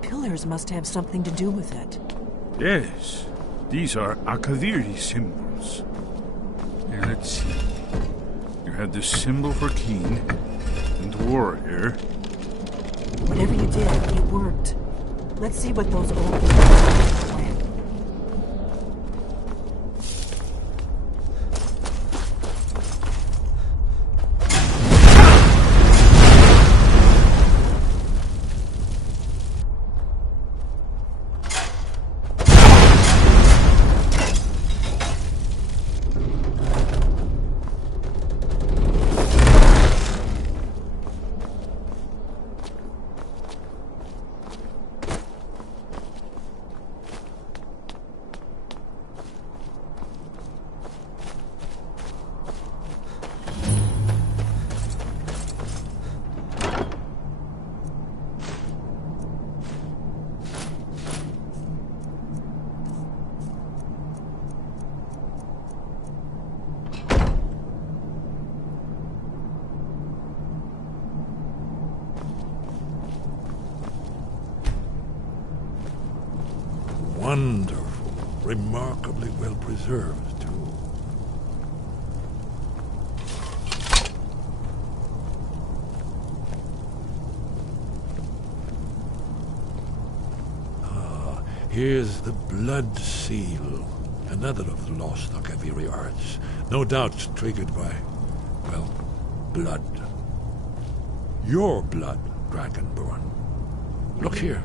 These pillars must have something to do with it. Yes, these are Akaviri symbols. Here, let's see. You have the symbol for king and warrior. Whatever you did, it worked. Let's see what those old people plan. Wonderful. Remarkably well preserved, too. Ah, here's the blood seal. Another of the lost Akaviri arts. No doubt triggered by, well, blood. Your blood, Dragonborn. Look here.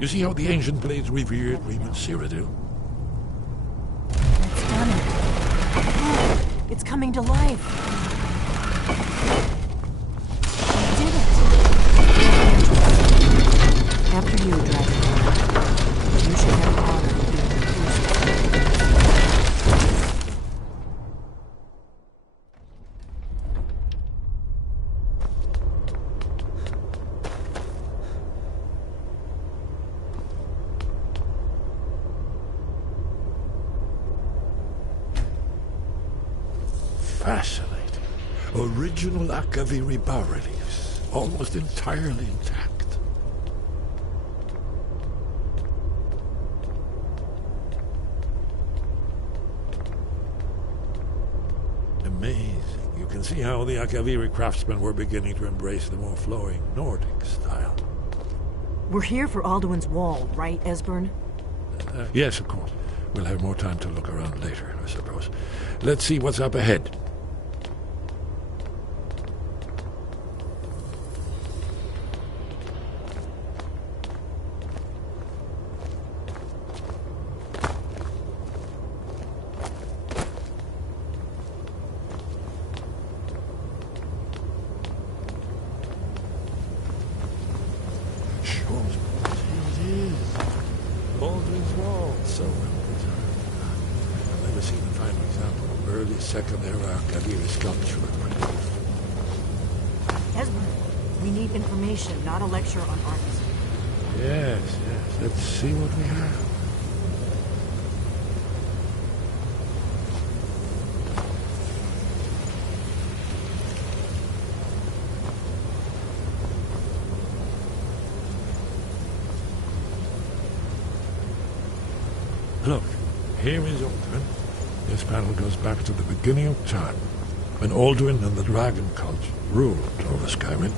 You see how the ancient blades revered Reman Cyrodiil? It's done it. It's coming to life. You did it. After you, Dragonborn. You should have honor in being inclusive. Fascinating. Original Akaviri bas-reliefs, almost entirely intact. Amazing. You can see how the Akaviri craftsmen were beginning to embrace the more flowing Nordic style. We're here for Alduin's Wall, right, Esbern? Yes, of course. We'll have more time to look around later, I suppose. Let's see what's up ahead. Not a lecture on artistry. Yes. Let's see what we have. Look, here is Alduin. This panel goes back to the beginning of time, when Alduin and the Dragon Cult ruled over Skyrim.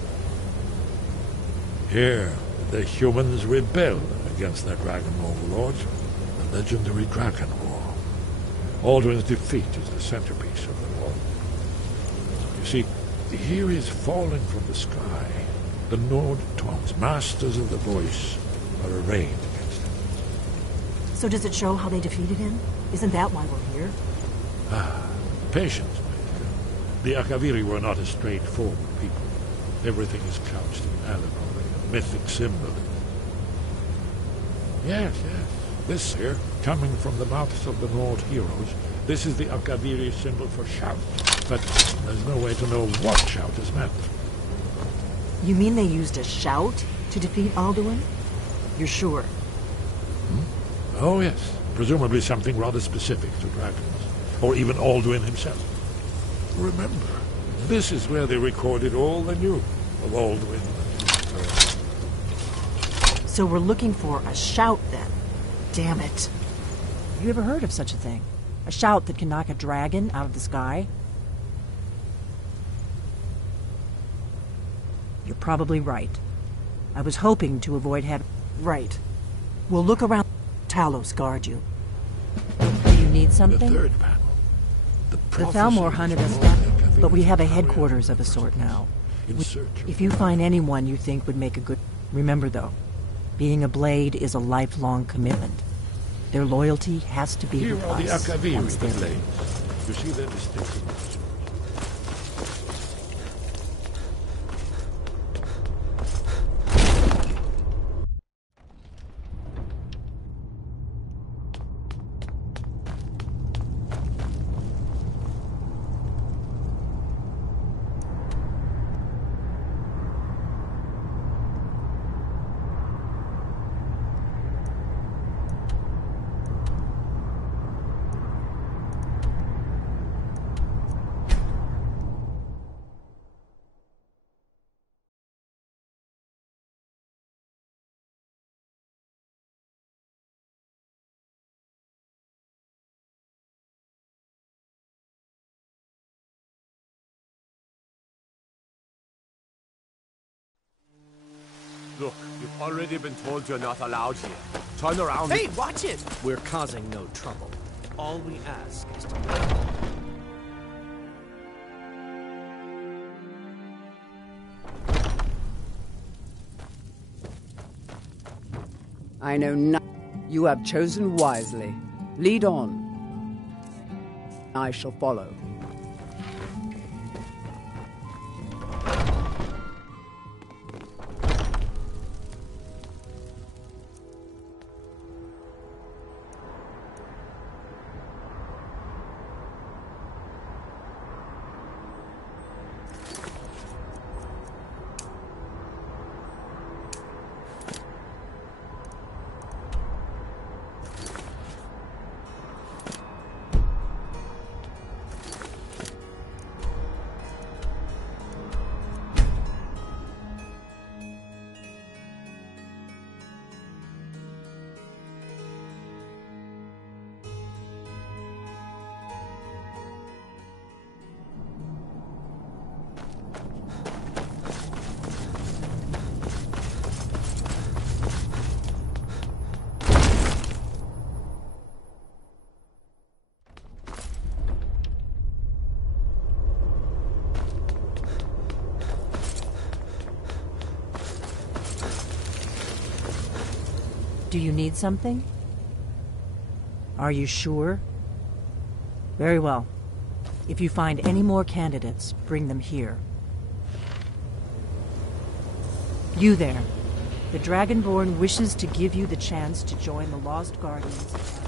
Here, the humans rebelled against their dragon overlords, the legendary Dragon War. Alduin's defeat is the centerpiece of the war. You see, here is falling from the sky. The Nord Tongs, masters of the voice, are arrayed against him. So does it show how they defeated him? Isn't that why we're here? Patience, my dear. The Akaviri were not a straightforward people. Everything is couched in allegory, mythic symbolism. Yes. This here, coming from the mouths of the Nord heroes, this is the Akaviri symbol for shout. But there's no way to know what shout is meant. You mean they used a shout to defeat Alduin? You're sure? Oh, yes. Presumably something rather specific to dragons. Or even Alduin himself. Remember, this is where they recorded all they knew of Alduin. So we're looking for a shout then. Damn it. Have you ever heard of such a thing? A shout that can knock a dragon out of the sky? You're probably right. I was hoping to avoid having... Right. We'll look around. Talos guard you. Do you need The something? third panel. The Thalmor hunted us down, but we have a headquarters of a sort now. In search of If you find anyone you think would make a good... Remember, though, being a blade is a lifelong commitment. Their loyalty has to be Here with are the us once they're Akaviri leaving. blades. You see their distinctive. Look, you've already been told you're not allowed here. Turn around. Hey, watch it! We're causing no trouble. All we ask is to... I know nothing. You have chosen wisely. Lead on. I shall follow. Do you need something? Are you sure? Very well. If you find any more candidates, bring them here. You there. The Dragonborn wishes to give you the chance to join the Lost Guardians of Dragons.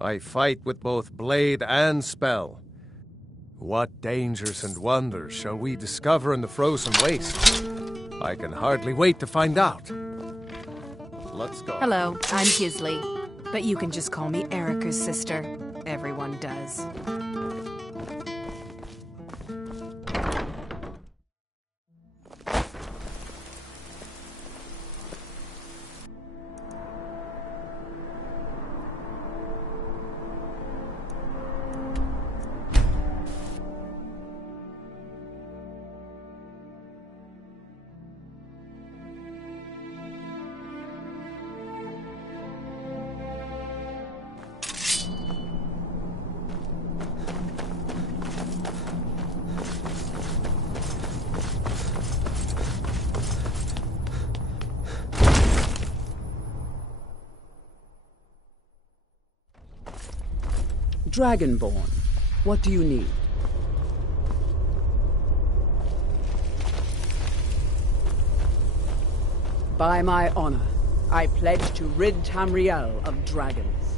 I fight with both blade and spell. What dangers and wonders shall we discover in the frozen waste? I can hardly wait to find out. Let's go. Hello, I'm Gisley. But you can just call me Erica's sister. Everyone does. Dragonborn, what do you need? By my honor, I pledge to rid Tamriel of dragons.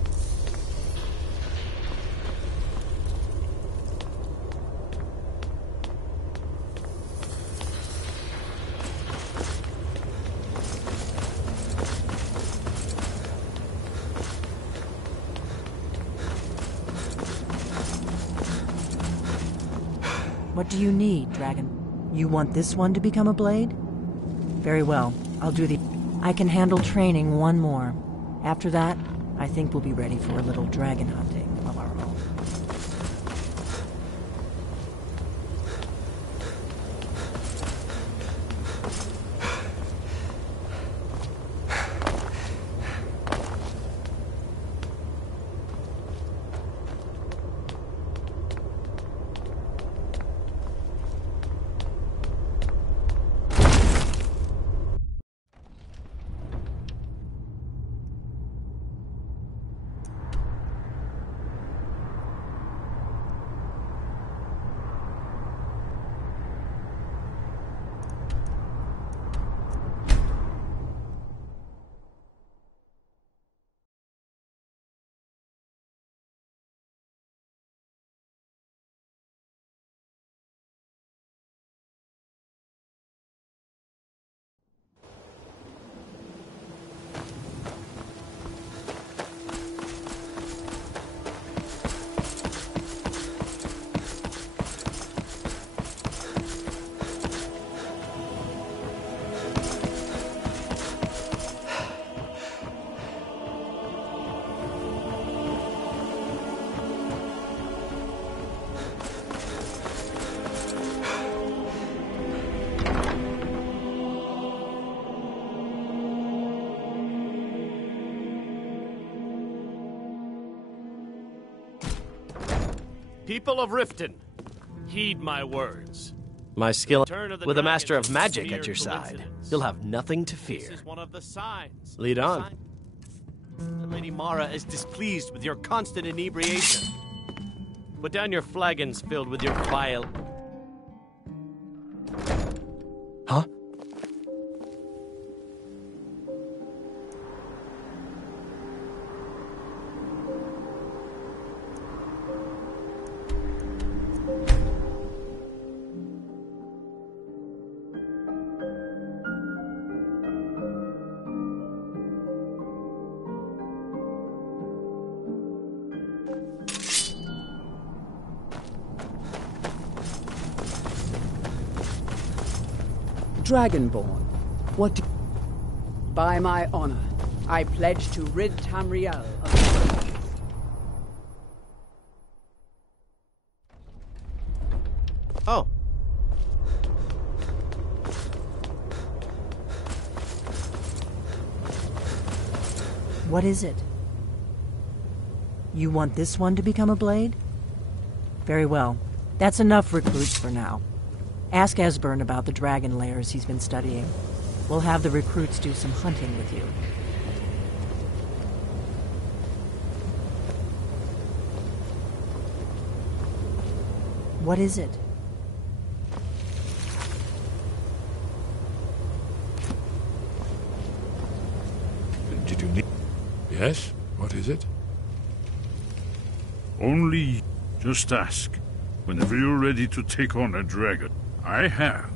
What do you need, Dragon? You want this one to become a blade? Very well. I'll do the... I can handle training one more. After that, I think we'll be ready for a little dragon hunting of our own. People of Riften, heed my words. My skill with a master of dragon magic is at your mere side. coincidence. You'll have nothing to This fear. is one of the signs. Lead on. Lady Mara is displeased with your constant inebriation. Put down your flagons filled with your vile... Huh? Dragonborn, what do... By my honor, I pledge to rid Tamriel of dragons. Oh. What is it? You want this one to become a blade? Very well. That's enough recruits for now. Ask Esbern about the dragon lairs he's been studying. We'll have the recruits do some hunting with you. What is it? Did you need... Yes? What is it? Only just ask whenever you're ready to take on a dragon. I have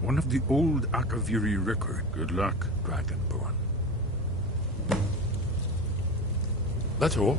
one of the old Akaviri record. Good luck. Dragonborn. That's all.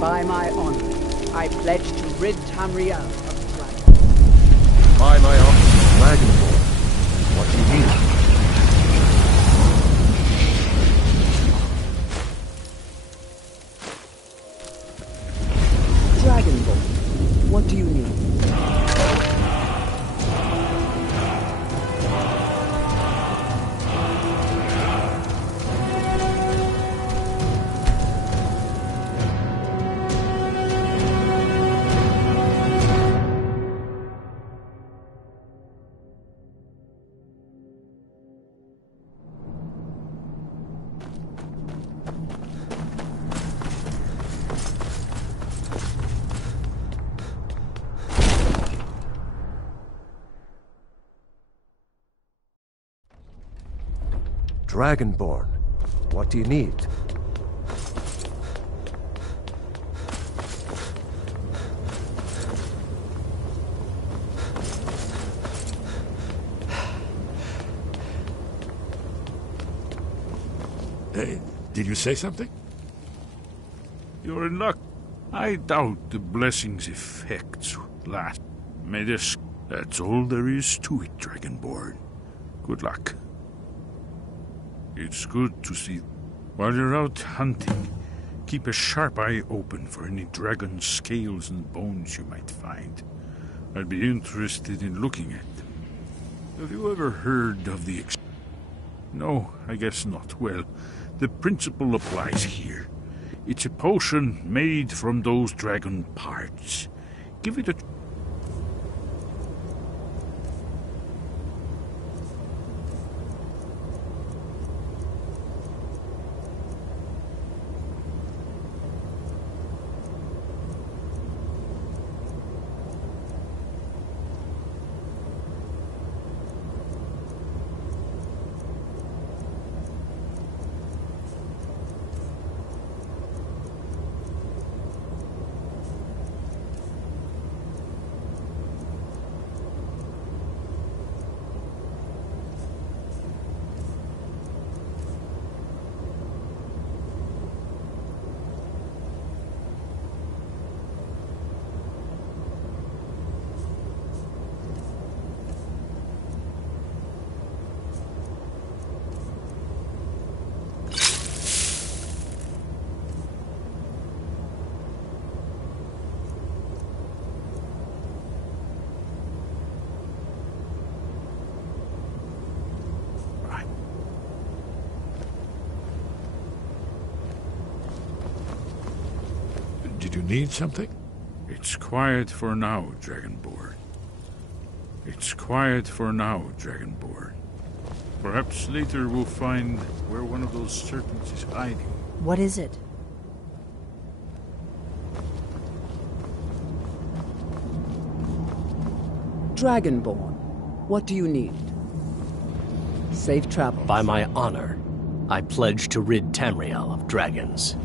By my honor, I pledge to rid Tamriel of the dragon. By my honor, Dragonborn. What do you mean? Dragonborn, what do you need? Dragonborn. What do you need? Did you say something? You're in luck. I doubt the blessing's effects last. May this... That's all there is to it, Dragonborn. Good luck. It's good to see... While you're out hunting, keep a sharp eye open for any dragon scales and bones you might find. I'd be interested in looking at them. Have you ever heard of the... No, I guess not. Well, the principle applies here. It's a potion made from those dragon parts. Give it a... Did you need something? It's quiet for now, Dragonborn. It's quiet for now, Dragonborn. Perhaps later we'll find where one of those serpents is hiding. What is it? Dragonborn, what do you need? Safe travel. By my honor, I pledge to rid Tamriel of dragons.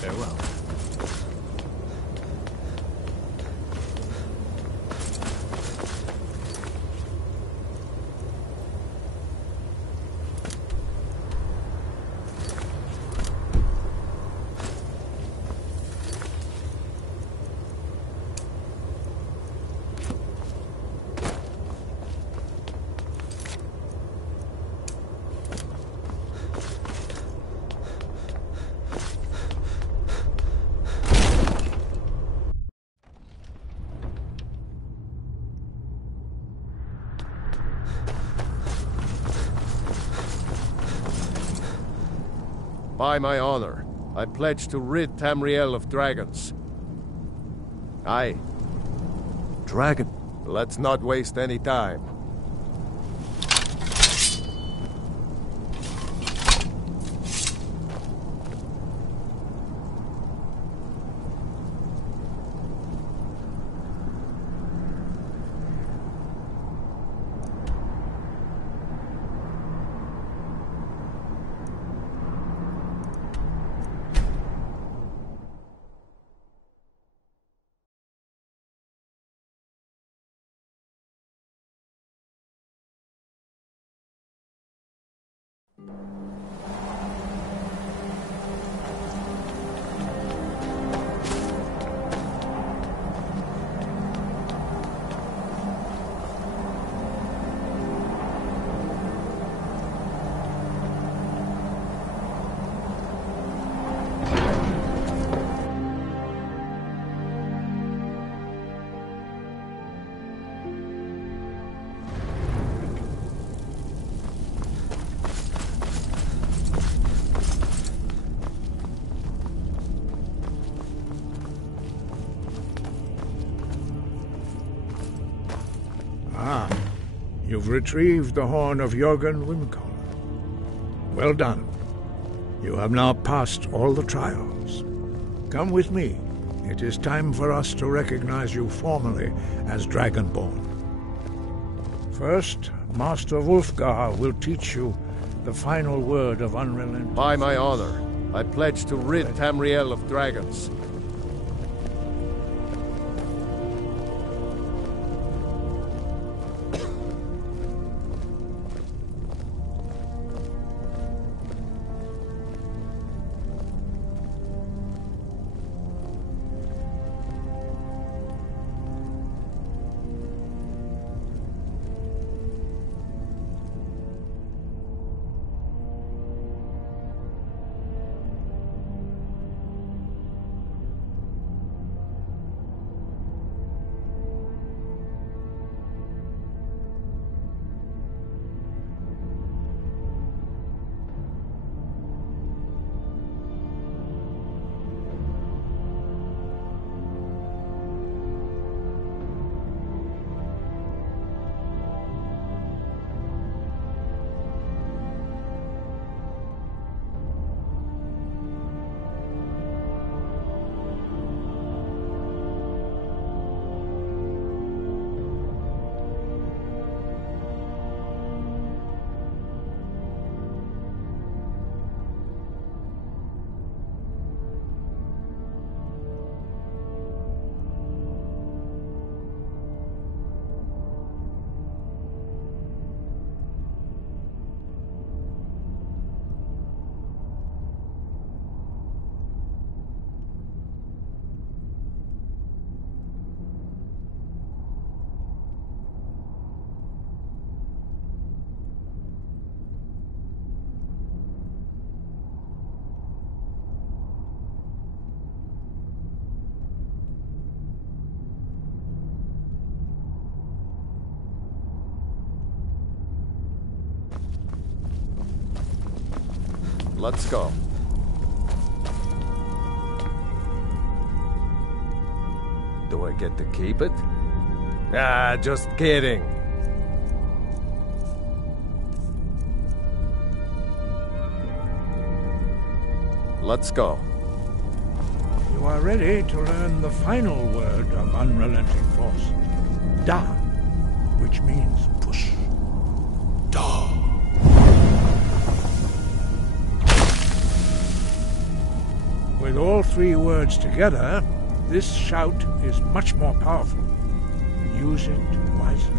Farewell. By my honor, I pledge to rid Tamriel of dragons. Aye. Dragon. Let's not waste any time. You've retrieved the horn of Jürgen Wimkel. Well done. You have now passed all the trials. Come with me. It is time for us to recognize you formally as Dragonborn. First, Master Wulfgar will teach you the final word of unrelenting. By my honor, I pledge to rid Tamriel of dragons. Let's go. Do I get to keep it? Ah, just kidding. Let's go. You are ready to learn the final word of unrelenting force. Da, which means push. Da. With all three words together, this shout is much more powerful. Use it wisely.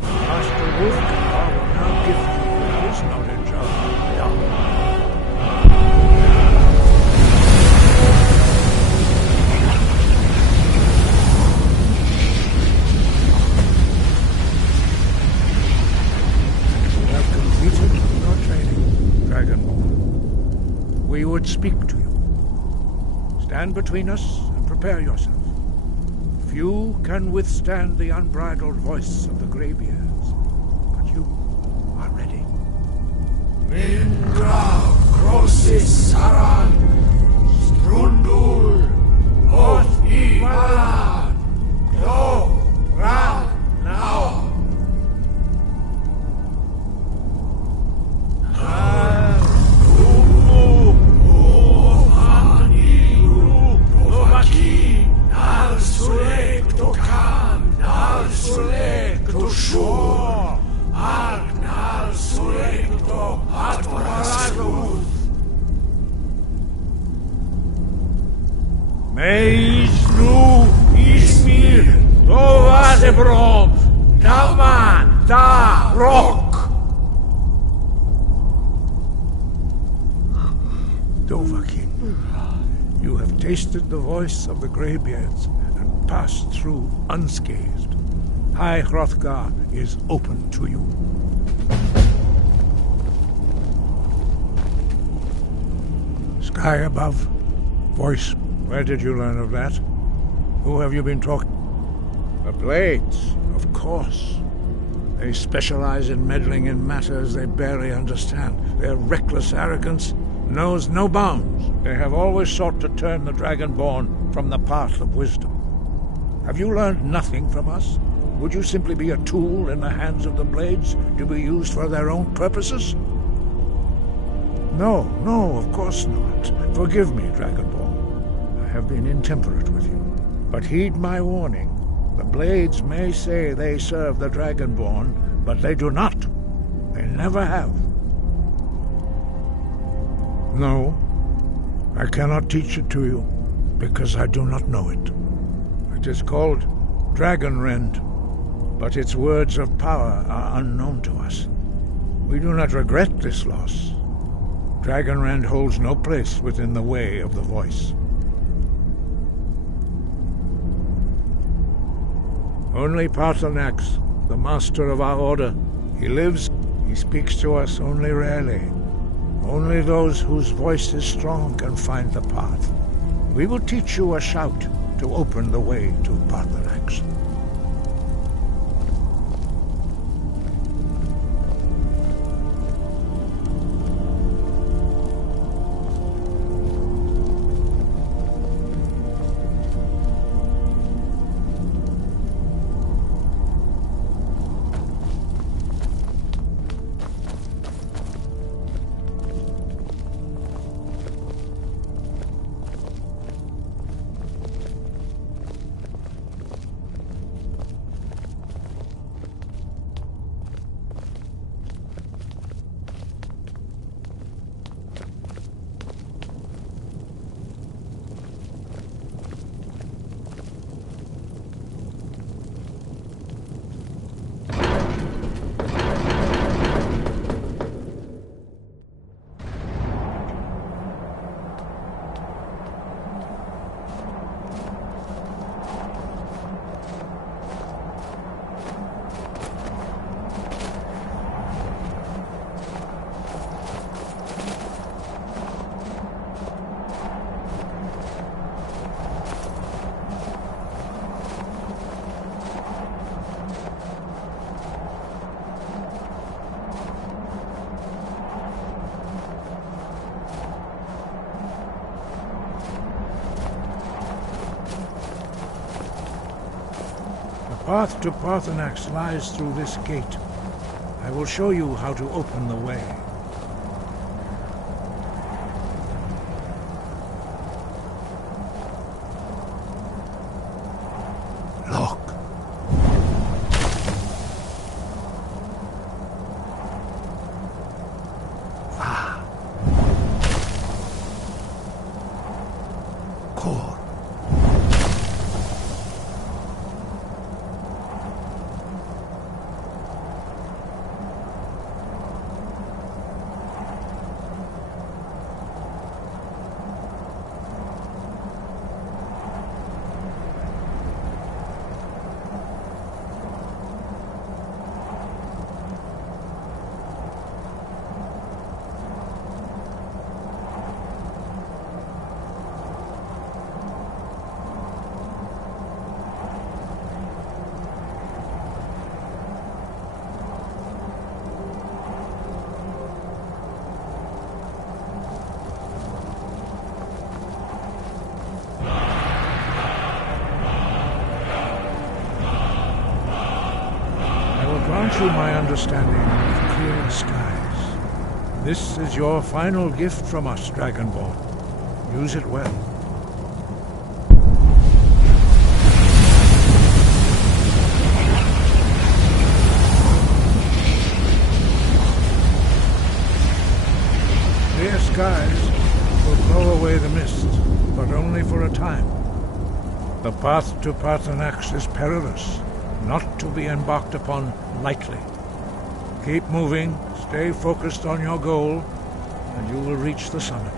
Master Wulfgar will now gift you with his knowledge of Da. We would speak to you. Stand between us and prepare yourself. Few can withstand the unbridled voice of the Greybeards, but you are ready. Mingra, Crosis, Saran, Strundul, Oth, Ivalan, Klo, Ran, now. Meisnu Ismir Tovadebrom Daman Da Rock Dovahkiin, you have tasted the voice of the Greybeards and passed through unscathed. High Hrothgar is open to you. Sky above, voice. Where did you learn of that? Who have you been talking? The Blades, of course. They specialize in meddling in matters they barely understand. Their reckless arrogance knows no bounds. They have always sought to turn the Dragonborn from the path of wisdom. Have you learned nothing from us? Would you simply be a tool in the hands of the Blades to be used for their own purposes? No, of course not. Forgive me, Dragonborn. I have been intemperate with you. But heed my warning. The Blades may say they serve the Dragonborn, but they do not. They never have. No, I cannot teach it to you, because I do not know it. It is called Dragonrend, but its words of power are unknown to us. We do not regret this loss. Dragonrend holds no place within the way of the voice. Only Paarthurnax, the master of our order. He lives, he speaks to us only rarely. Only those whose voice is strong can find the path. We will teach you a shout to open the way to Paarthurnax. The path to Paarthurnax lies through this gate. I will show you how to open the way. Look. Core. Grant you my understanding of clear skies. This is your final gift from us, Dragonborn. Use it well. Clear skies will blow away the mist, but only for a time. The path to Paarthurnax is perilous, not to be embarked upon lightly. Keep moving, stay focused on your goal, and you will reach the summit.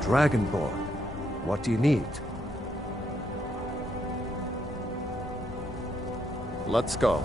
Dragonborn, what do you need? Let's go.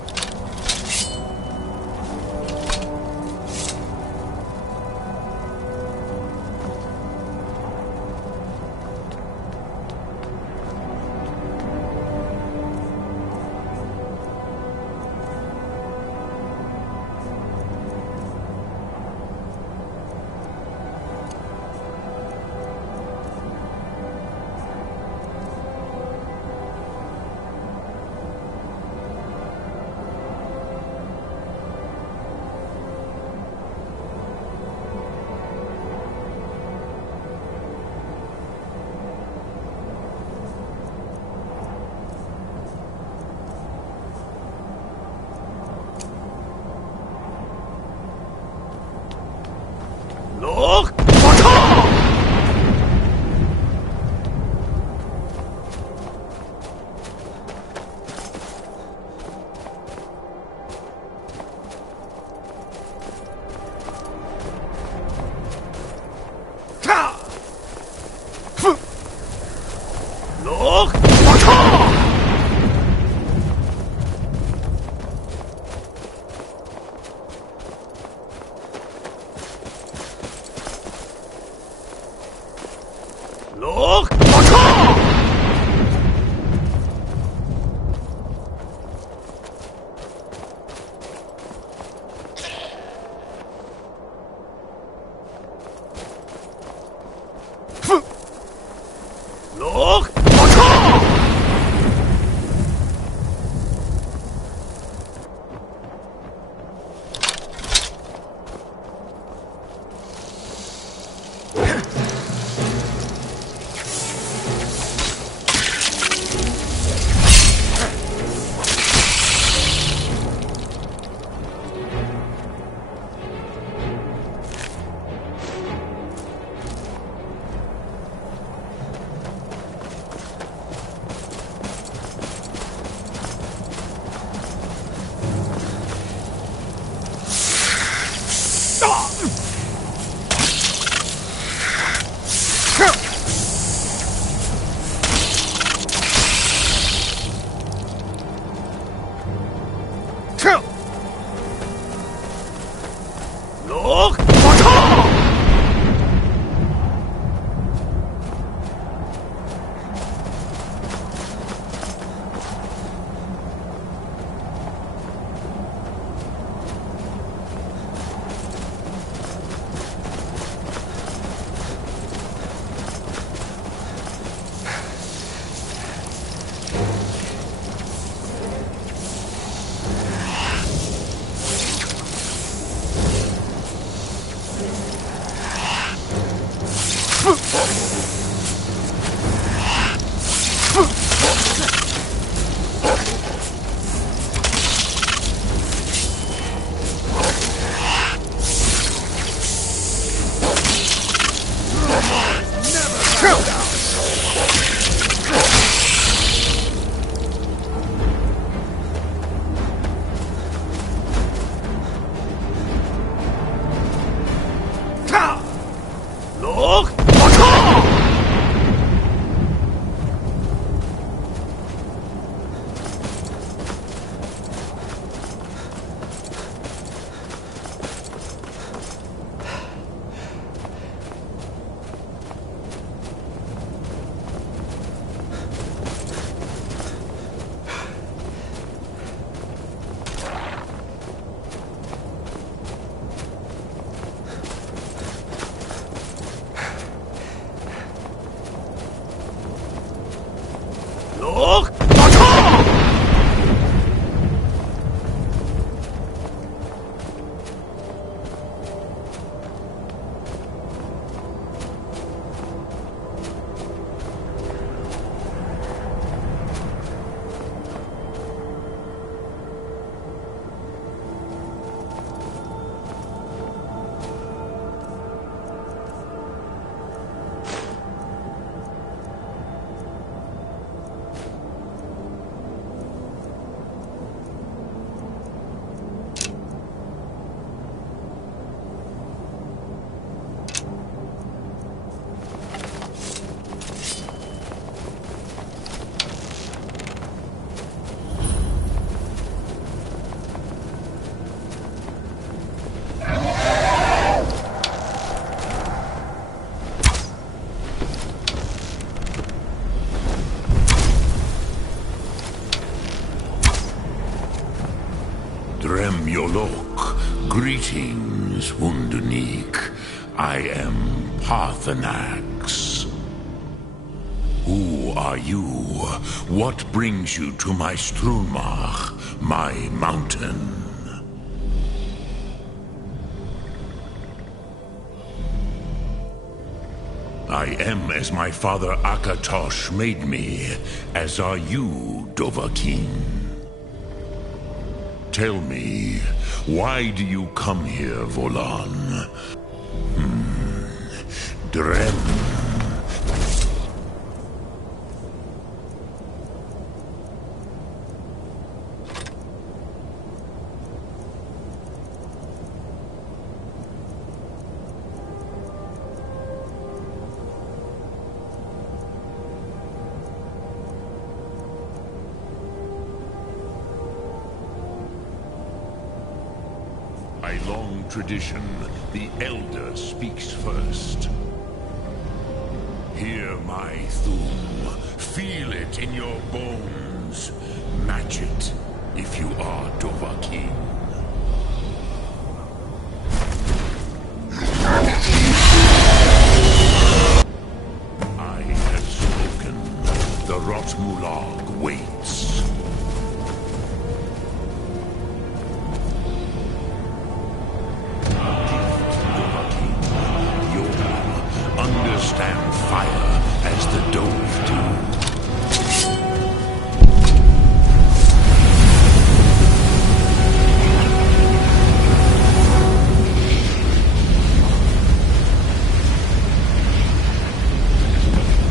Yolok. Greetings, Wundunik. I am Parthenax. Who are you? What brings you to my Strunmach, my mountain? I am as my father Akatosh made me, as are you, Dovahkiin. Tell me, why do you come here, Volan? Drem. By long tradition, the Elder speaks first. Hear my thum. Feel it in your bones. Match it, if you are Dovahkiin. I have spoken. The Rotmulag waits. Understand fire as the Dove do.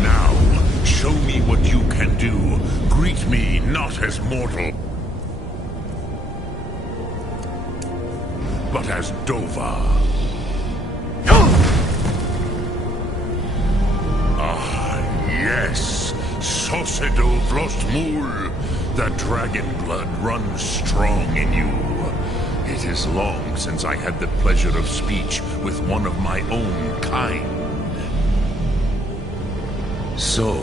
Now, show me what you can do. Greet me not as mortal, but as Dova. Yes, Sosedo Vlostmul. The dragon blood runs strong in you. It is long since I had the pleasure of speech with one of my own kind. So,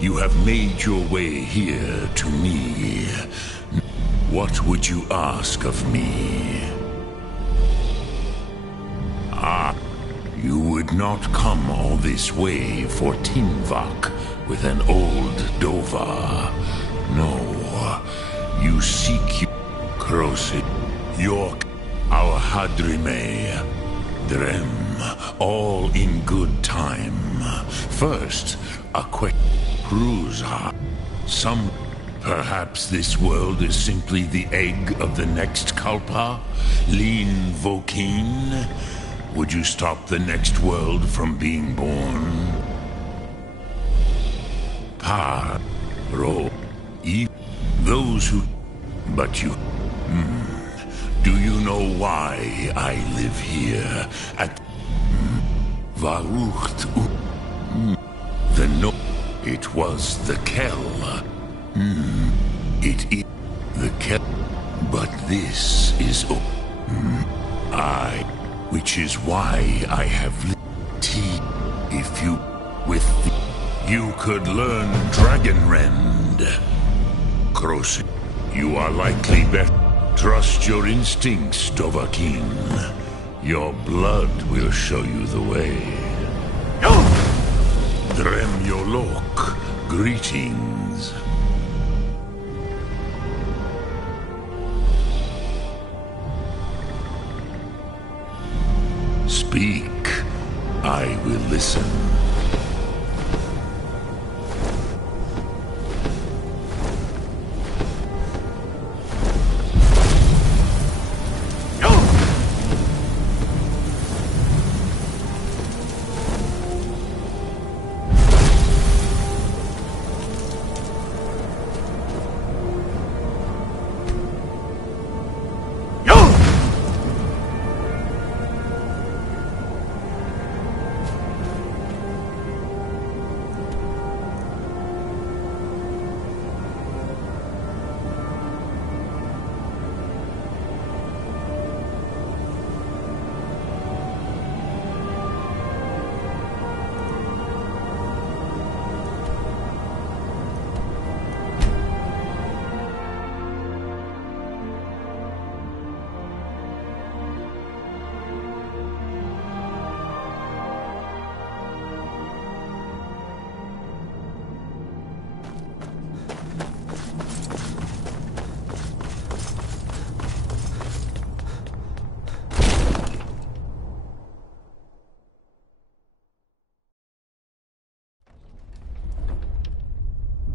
you have made your way here to me. What would you ask of me? You would not come all this way for Tinvak with an old Dova. No, you seek Krosit, York, our Hadrime, Drem, all in good time. First, a Cruza. Some, perhaps this world is simply the egg of the next Kalpa, Lin Vokin. Would you stop the next world from being born? Those who... But you... Do you know why I live here at... Varucht... The no... It was the Kel. It is the Kel. But this is... Which is why I have tea. If you... With the... You could learn Dragonrend. Krosit, you are likely better. Trust your instincts, Dovahkiin. Your blood will show you the way. Drem Yolok, greetings. Speak. I will listen.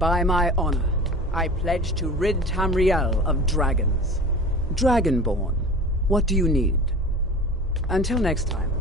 By my honor, I pledge to rid Tamriel of dragons. Dragonborn, what do you need? Until next time.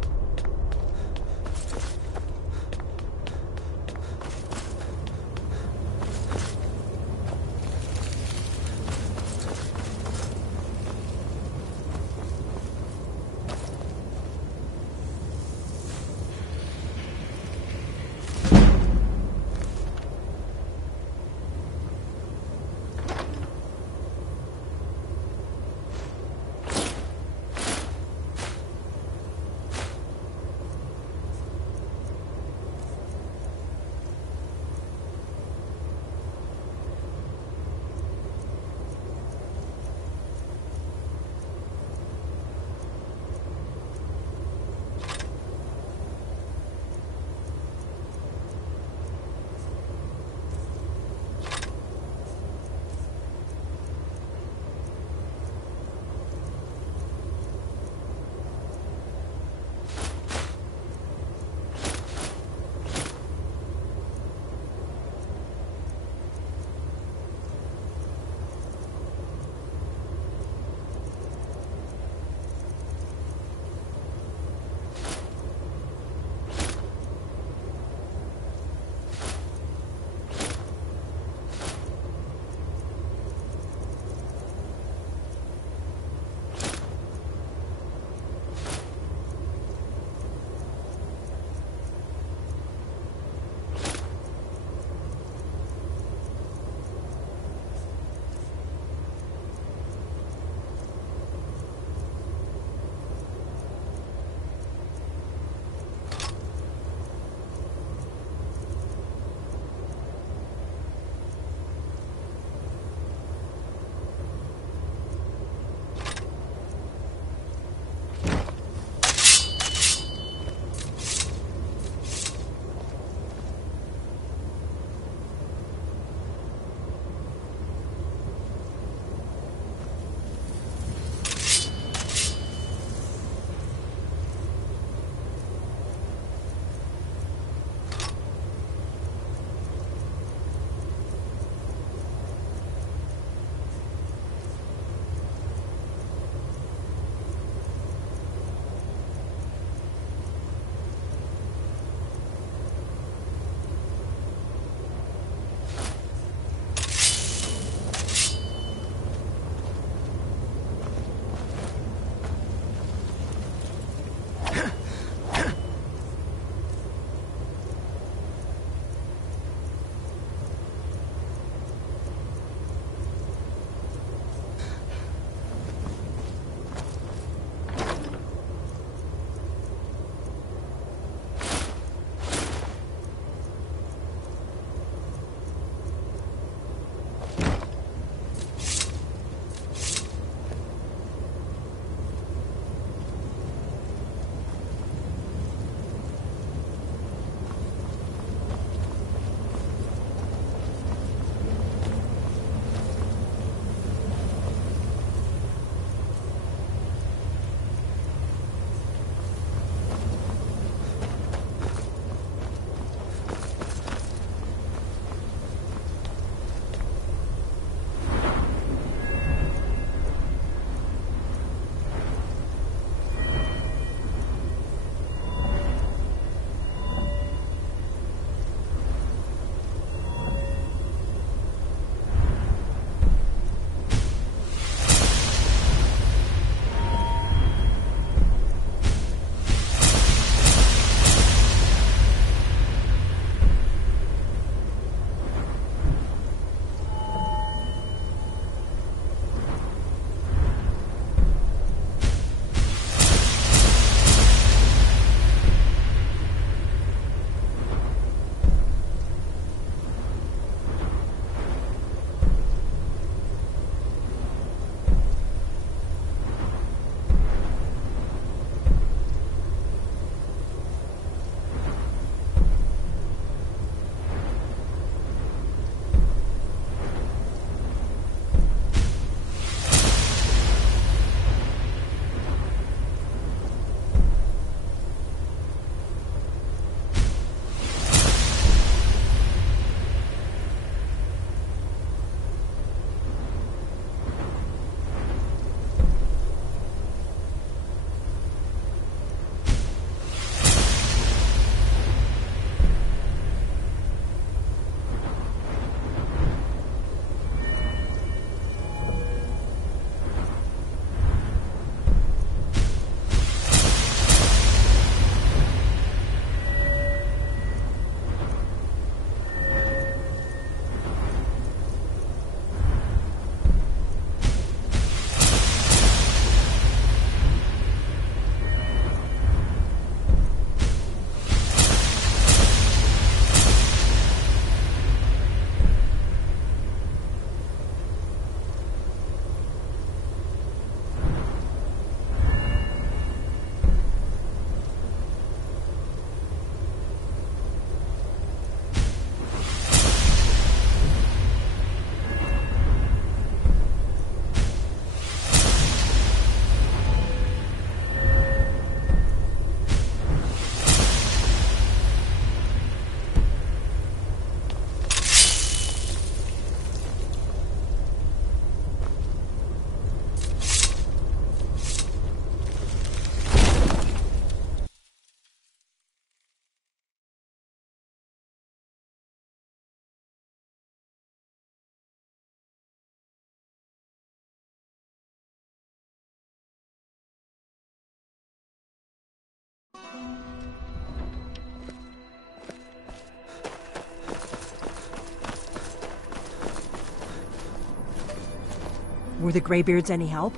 Were the Greybeards any help?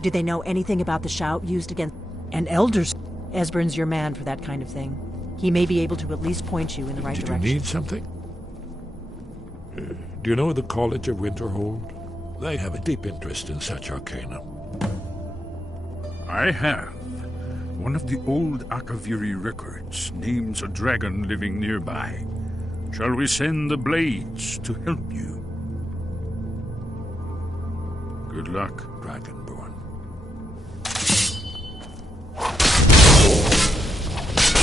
Did they know anything about the shout used against... And elders? Esbern's your man for that kind of thing. He may be able to at least point you in the right direction. Did you need something? Do you know the College of Winterhold? They have a deep interest in such arcana. I have. One of the old Akaviri records names a dragon living nearby. Shall we send the blades to help you? Good luck, Dragonborn.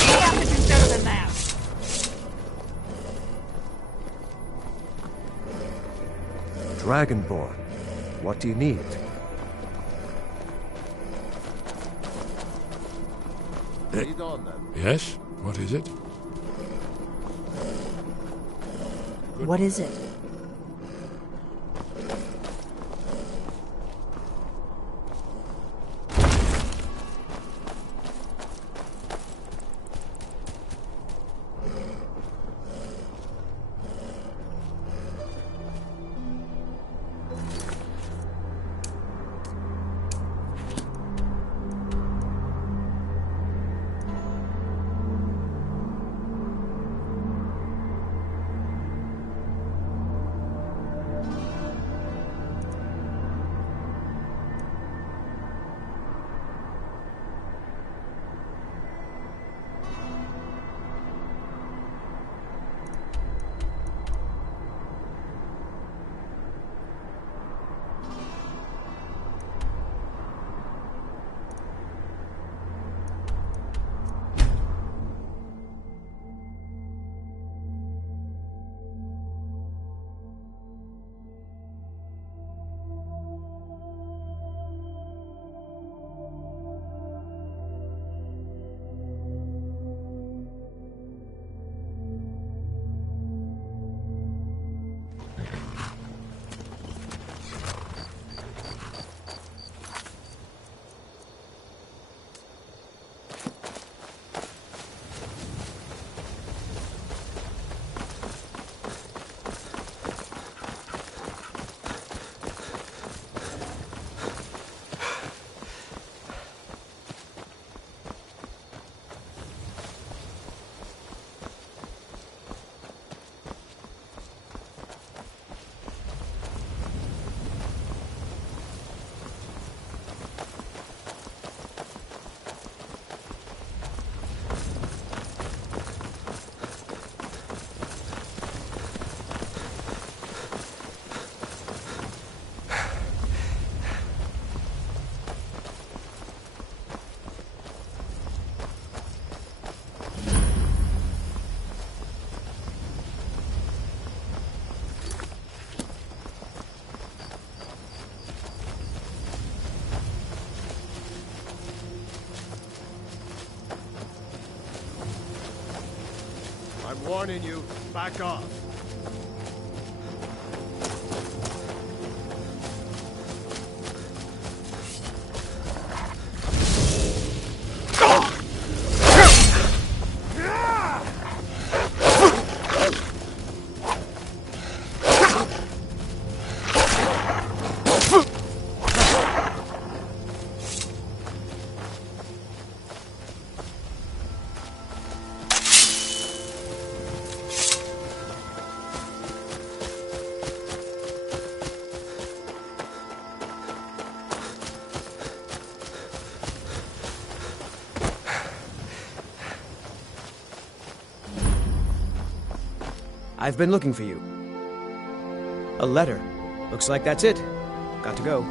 You have to do better than that! Dragonborn, what do you need? Lead on, then. Yes? What is it? What is it? I'm warning you, back off. I've been looking for you. A letter. Looks like that's it. Got to go.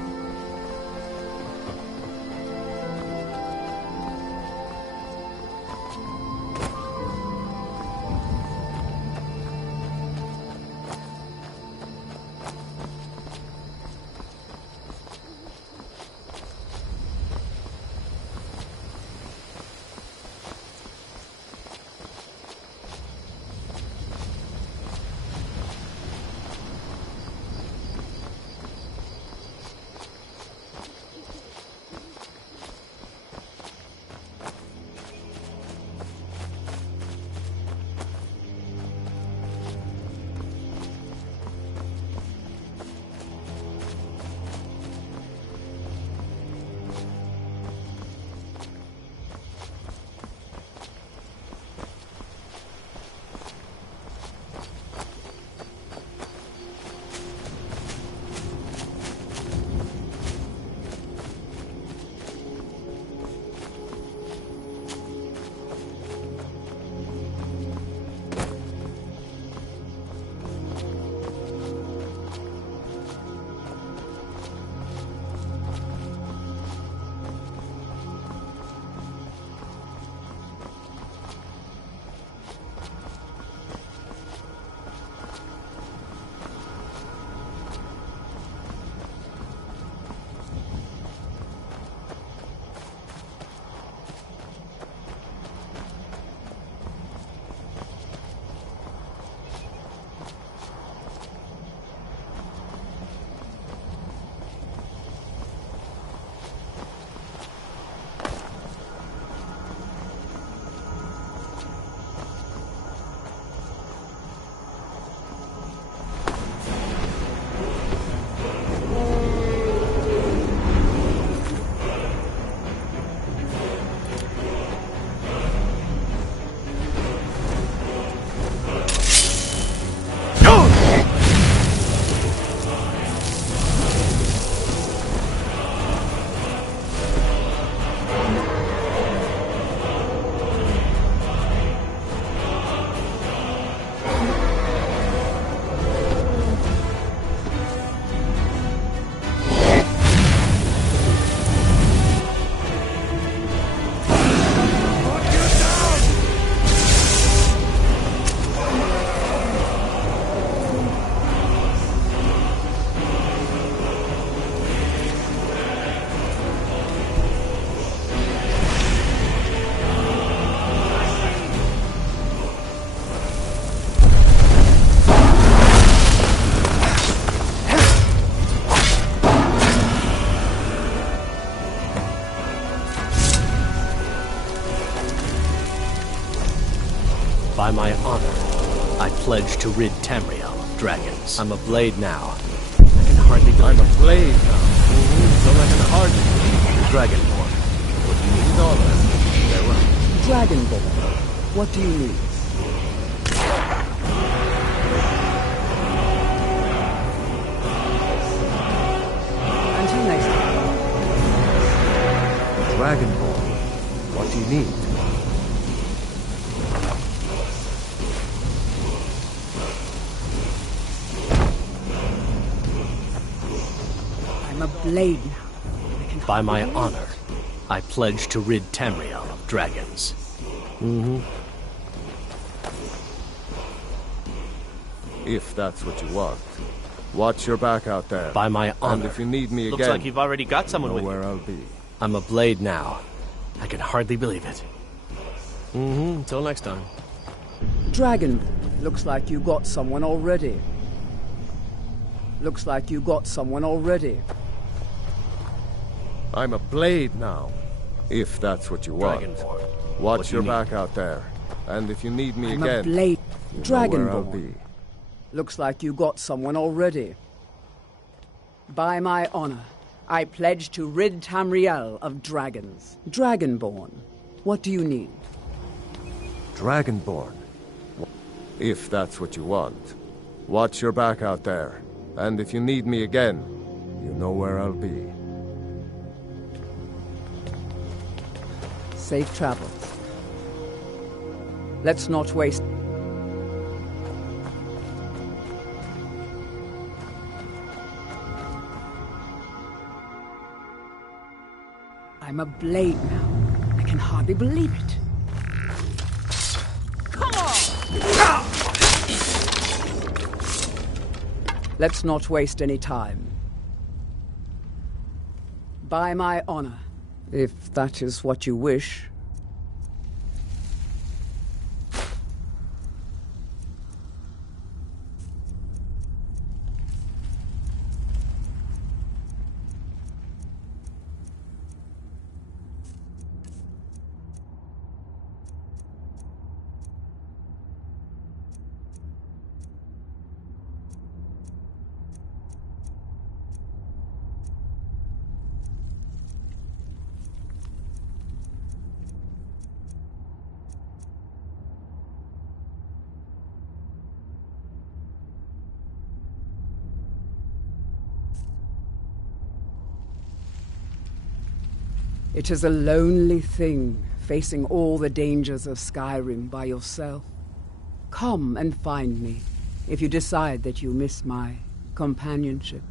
pledged to rid Tamriel of dragons. I'm a blade now. I can hardly believe I'm a blade now. So I can hardly Dragonborn. What do you need? all that. Very well. Dragonborn, what do you need? Until next time. Dragonborn, what do you need? I'm a blade now. By my honor, I pledge to rid Tamriel of dragons. If that's what you want. Watch your back out there. By my honor. And if you need me Looks again, like you've already got someone with you. where I'll be. I'm a blade now. I can hardly believe it. Until next time. Dragon, looks like you got someone already. Looks like you got someone already. I'm a blade now. If that's what you want. Dragonborn. Watch do your you back out there. And if you need me I'm again, a blade. you know where I'll Dragonborn. be. Looks like you got someone already. By my honor, I pledge to rid Tamriel of dragons. Dragonborn, what do you need? Dragonborn. If that's what you want. Watch your back out there. And if you need me again, you know where I'll be. Safe travels. Let's not waste... I'm a blade now. I can hardly believe it. Come on! Let's not waste any time. By my honor, if that is what you wish. It is a lonely thing, facing all the dangers of Skyrim by yourself. Come and find me, if you decide that you miss my companionship.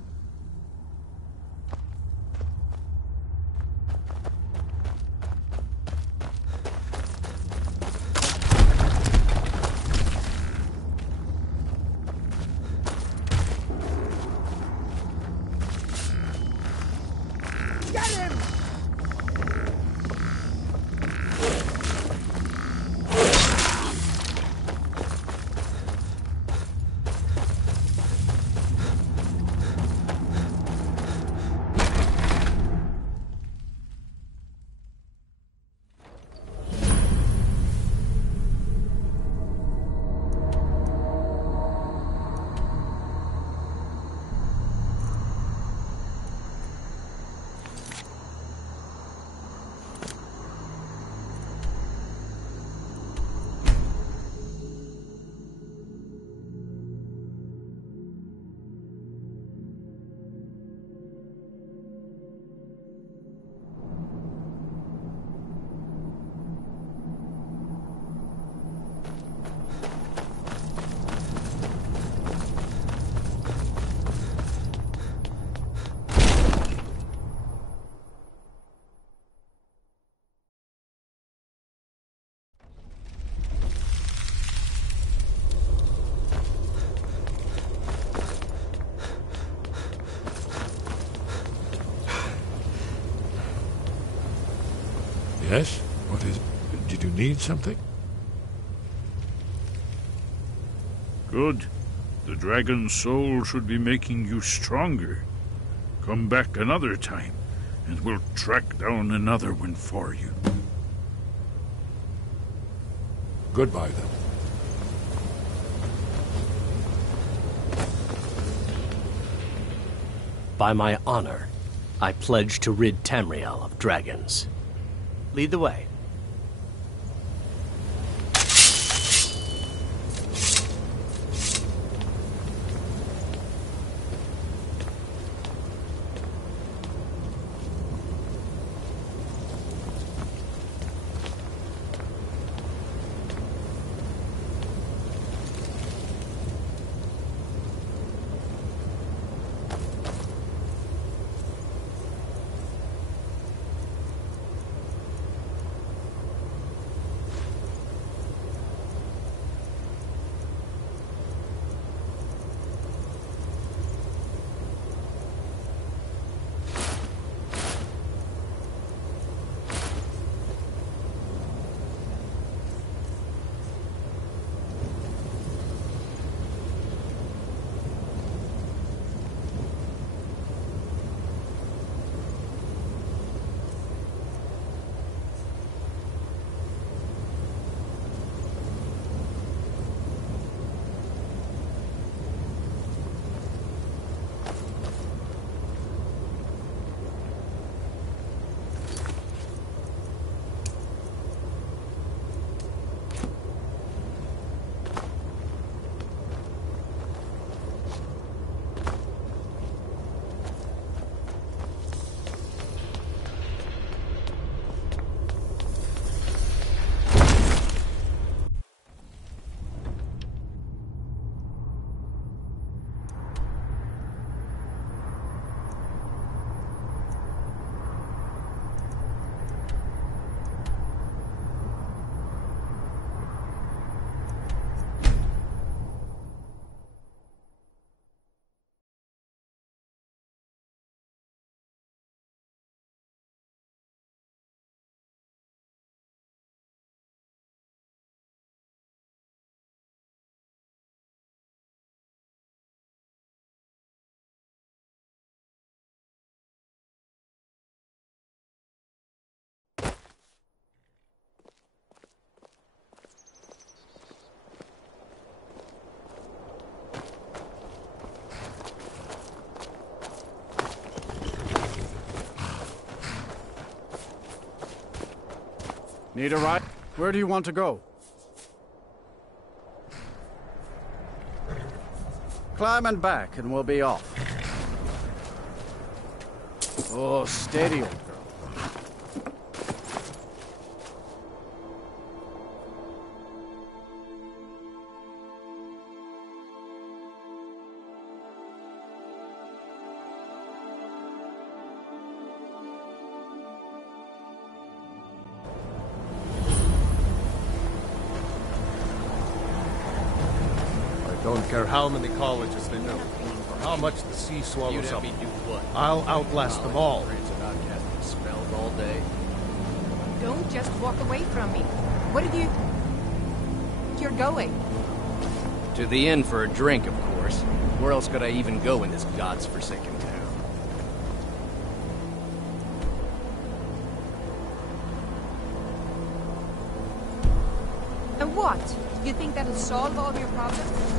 Yes? What is... Did you need something? Good. The dragon's soul should be making you stronger. Come back another time, and we'll track down another one for you. Goodbye, then. By my honor, I pledge to rid Tamriel of dragons. Lead the way. Need a ride? Where do you want to go? Climb and back, and we'll be off. Oh, steady, old girl. Don't care how many colleges they build, or how much the sea swallows up. I'll outlast them all. Spells all day. Don't just walk away from me. What have you... You're going. To the inn for a drink, of course. Where else could I even go in this god's forsaken town? And what? You think that'll solve all your problems?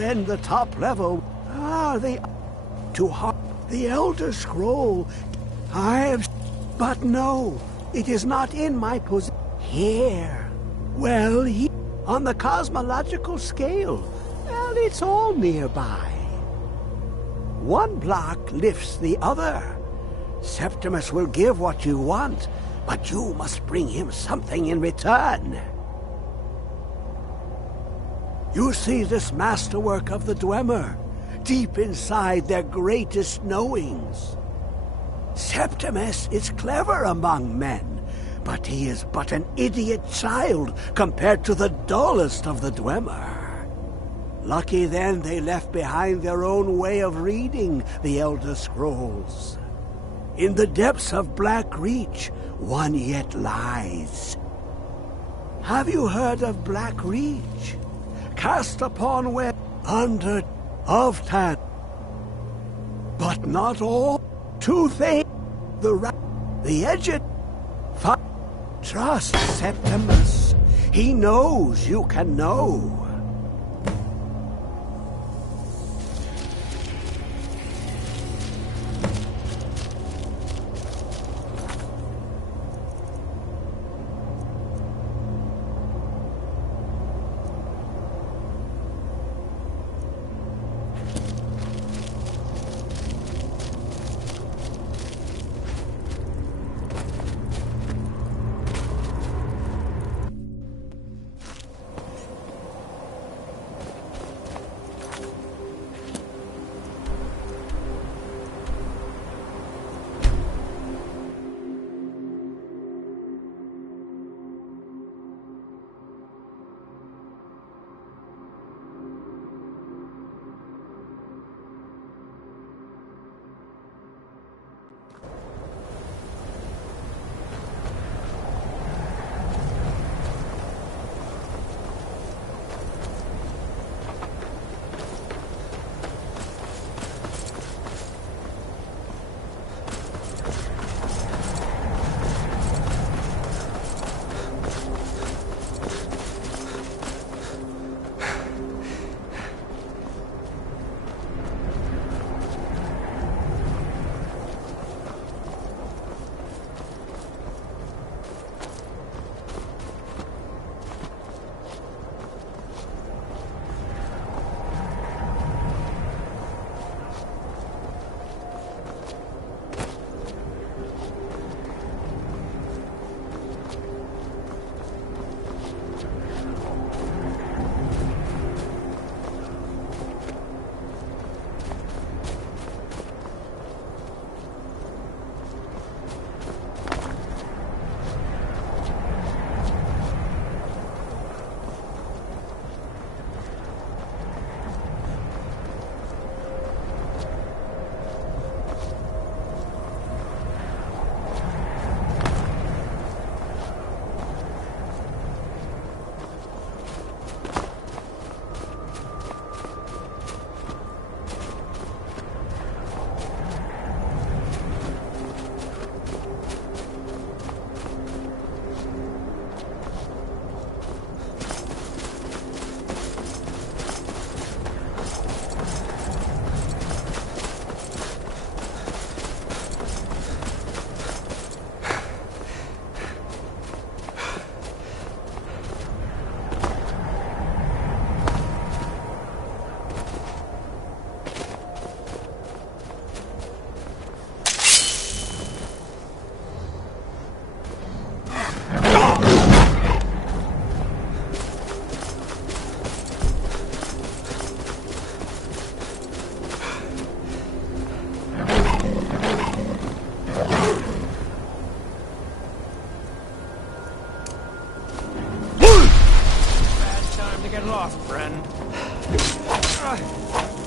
when the top level... the Elder Scroll. I have... But no, it is not in my possession. Here. Well, on the cosmological scale. Well, it's all nearby. One block lifts the other. Septimus will give what you want, but you must bring him something in return. You see this masterwork of the Dwemer, deep inside their greatest knowings. Septimus is clever among men, but he is but an idiot child compared to the dullest of the Dwemer. Lucky then they left behind their own way of reading the Elder Scrolls. In the depths of Black Reach, one yet lies. Have you heard of Black Reach? Cast upon where under of Tan. But not all. Two things. The edge. Trust Septimus. He knows you can know.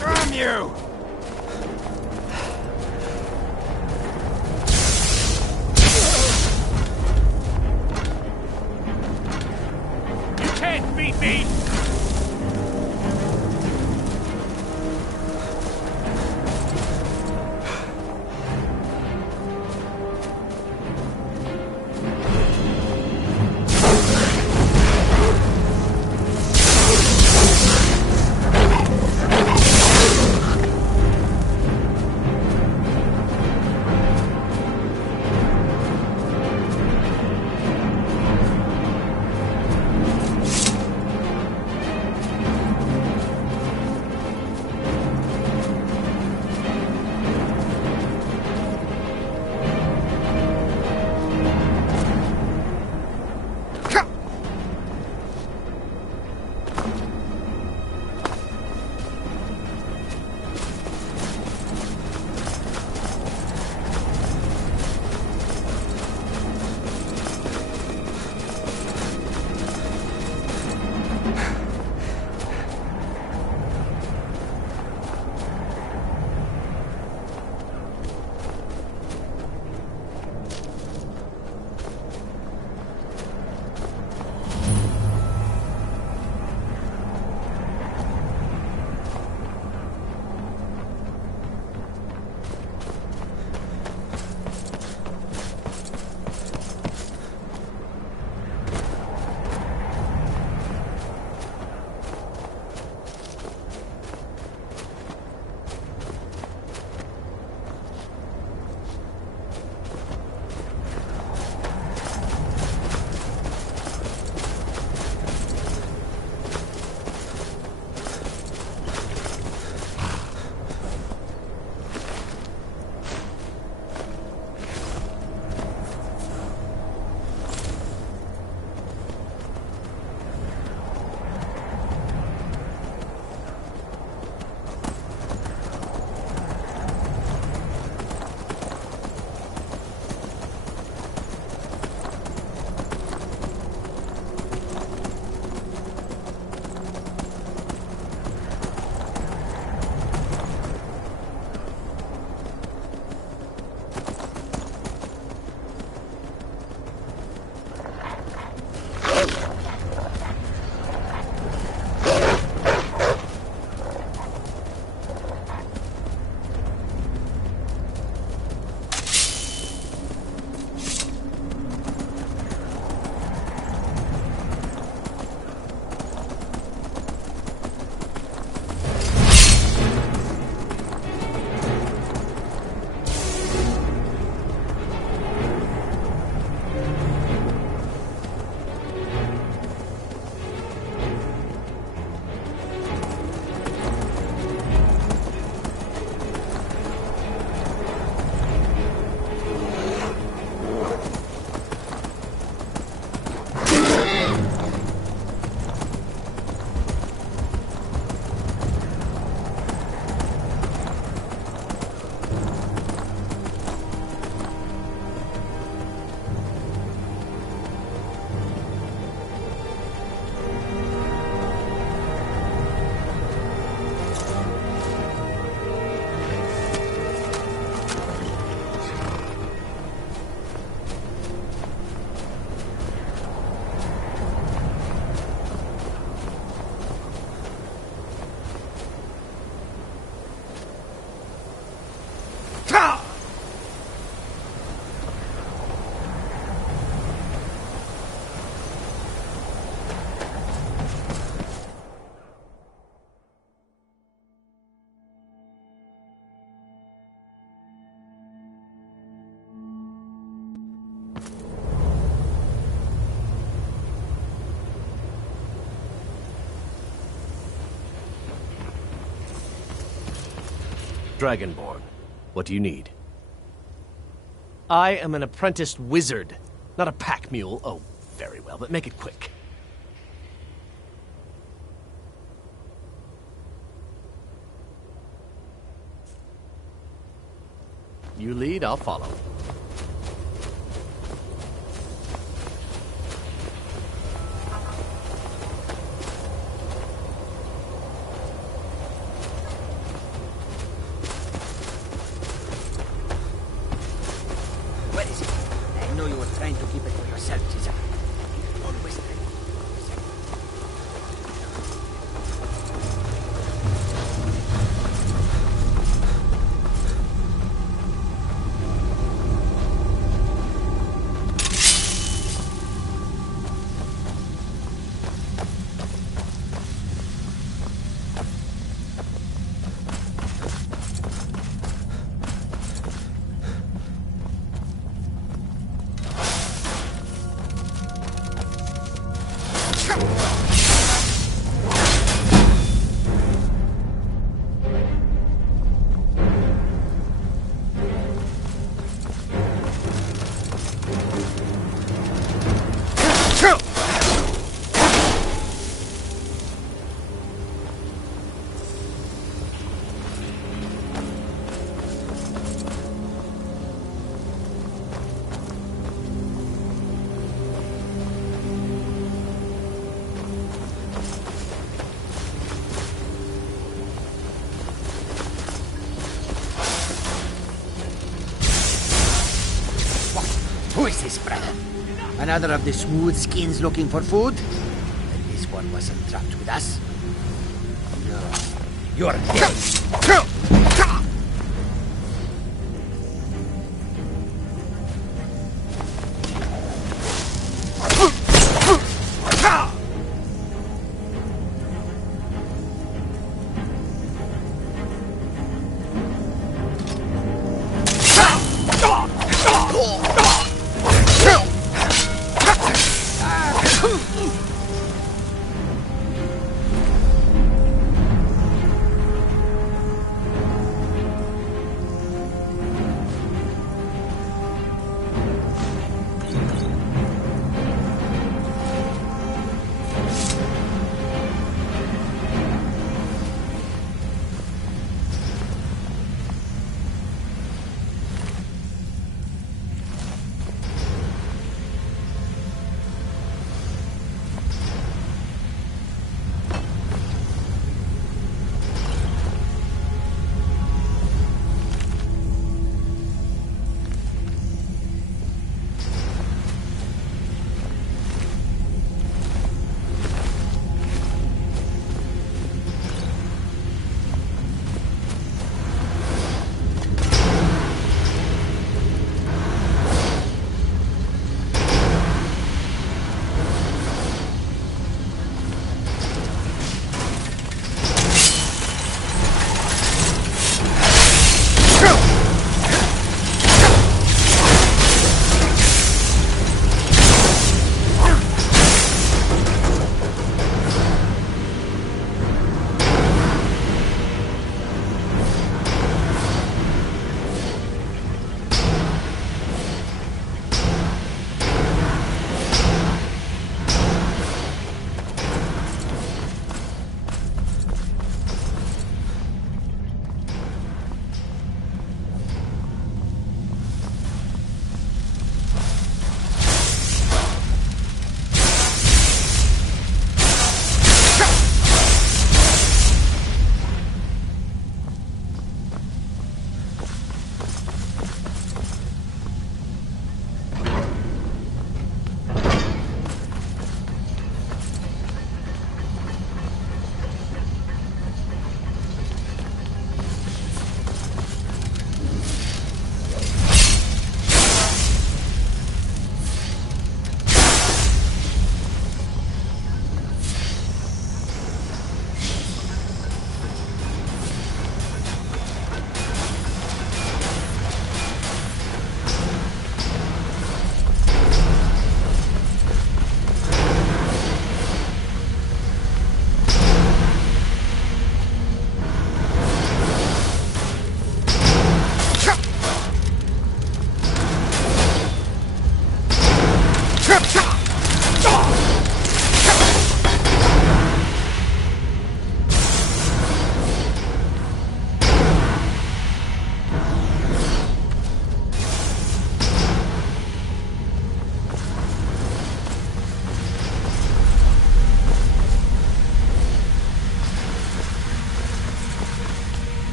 Damn you! You can't beat me! Dragonborn, what do you need? I am an apprenticed wizard, not a pack mule. Oh, very well, but make it quick. You lead, I'll follow. What is it? I know you were trying to keep it for yourself, Tisa. You always try. Who is this, brother? Another of the smooth skins looking for food? And this one wasn't trapped with us? No. You're dead.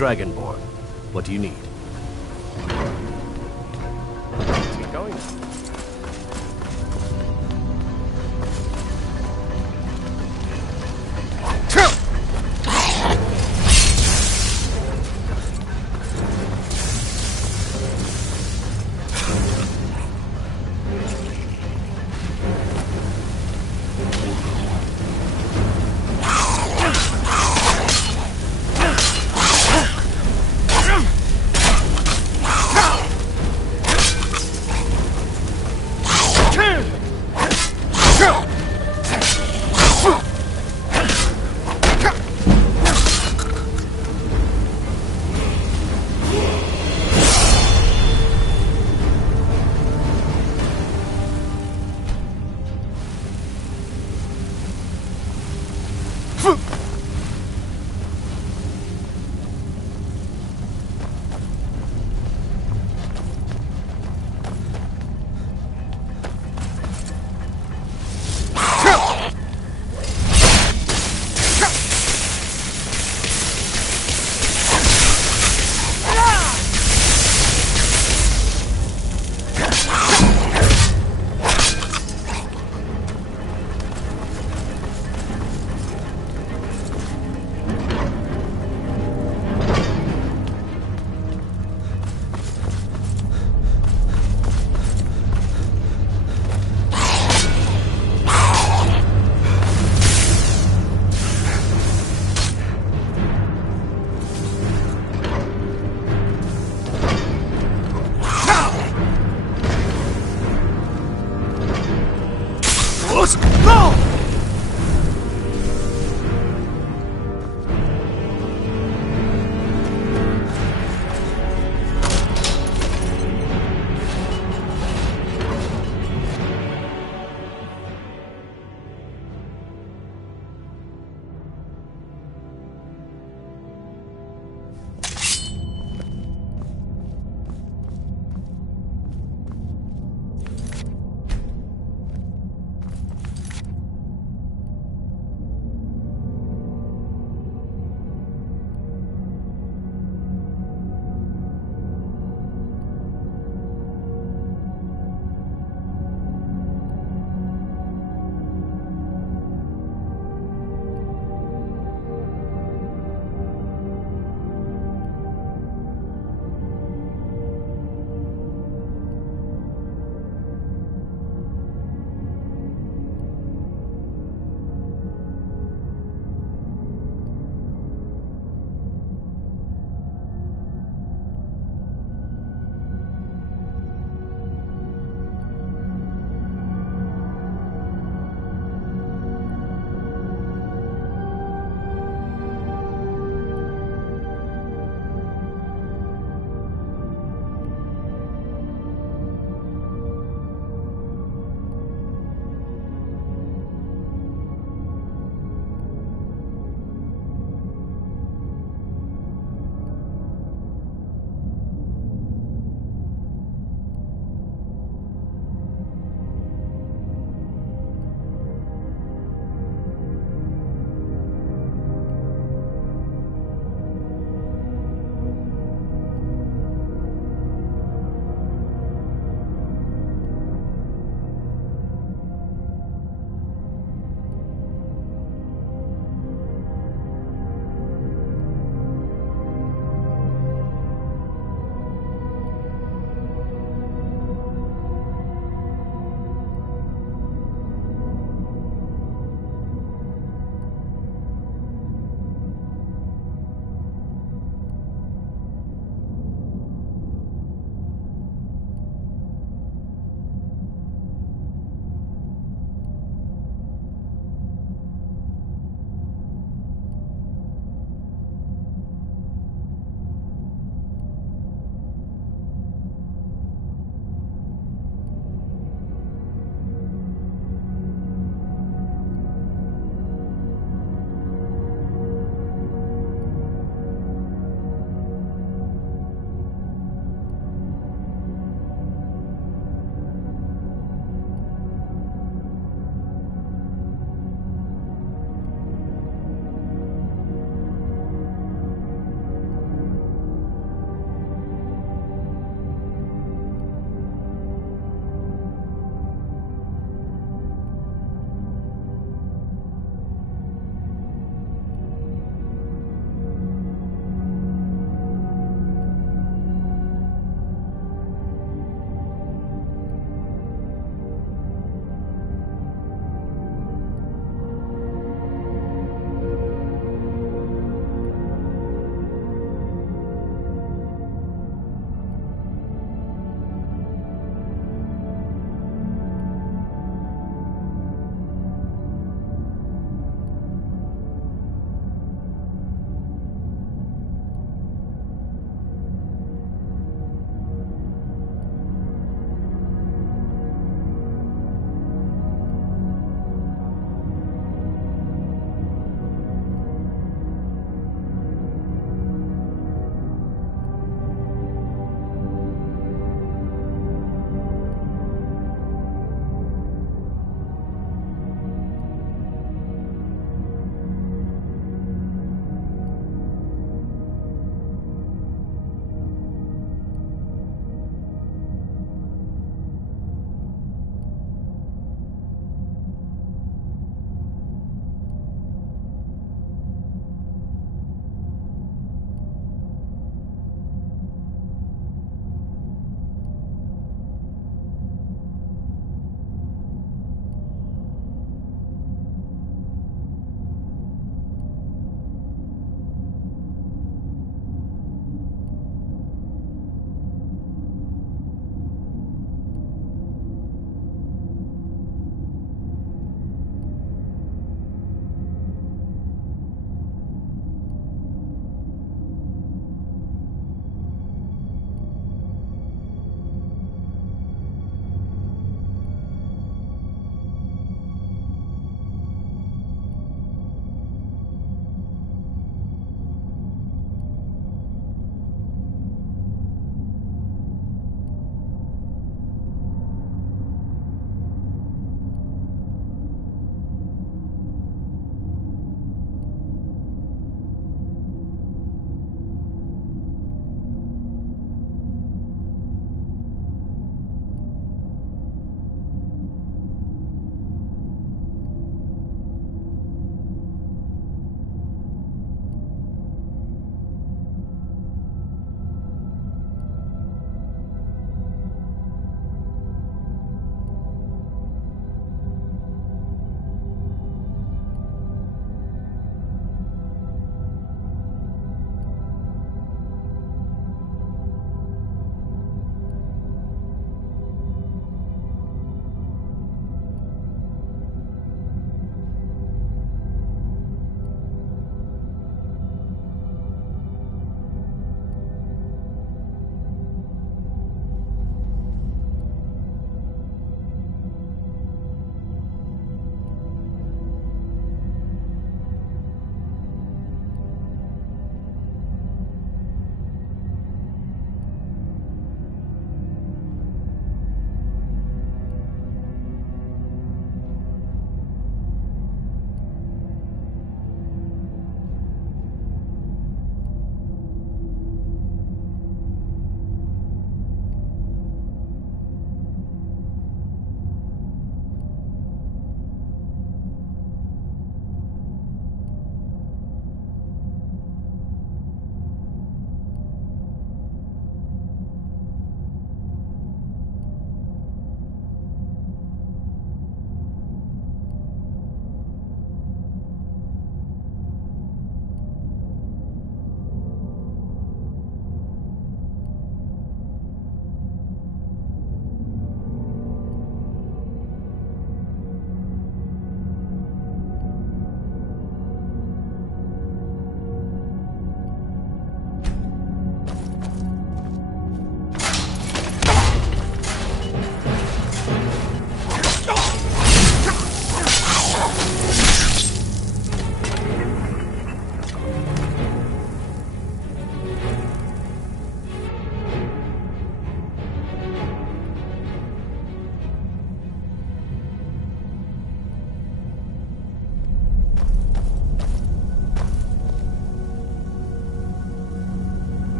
Dragonborn. What do you need? Let's get going.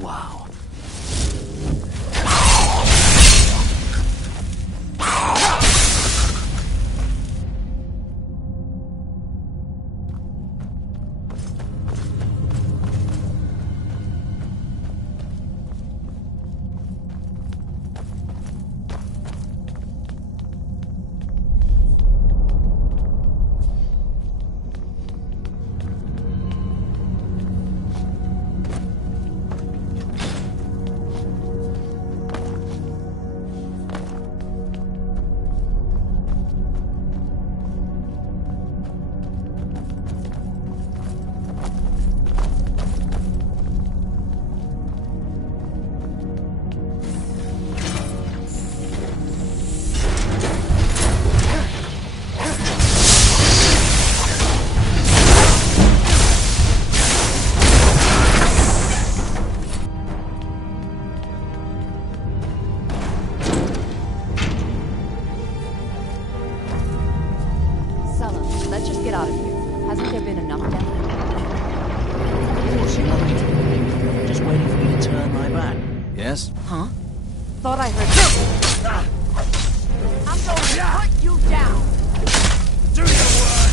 Wow. Let's just get out of here. Hasn't there been enough death? What's he up to? Just waiting for me to turn my back. Yes? Huh? Thought I heard. I'm going to put you down. Do your work.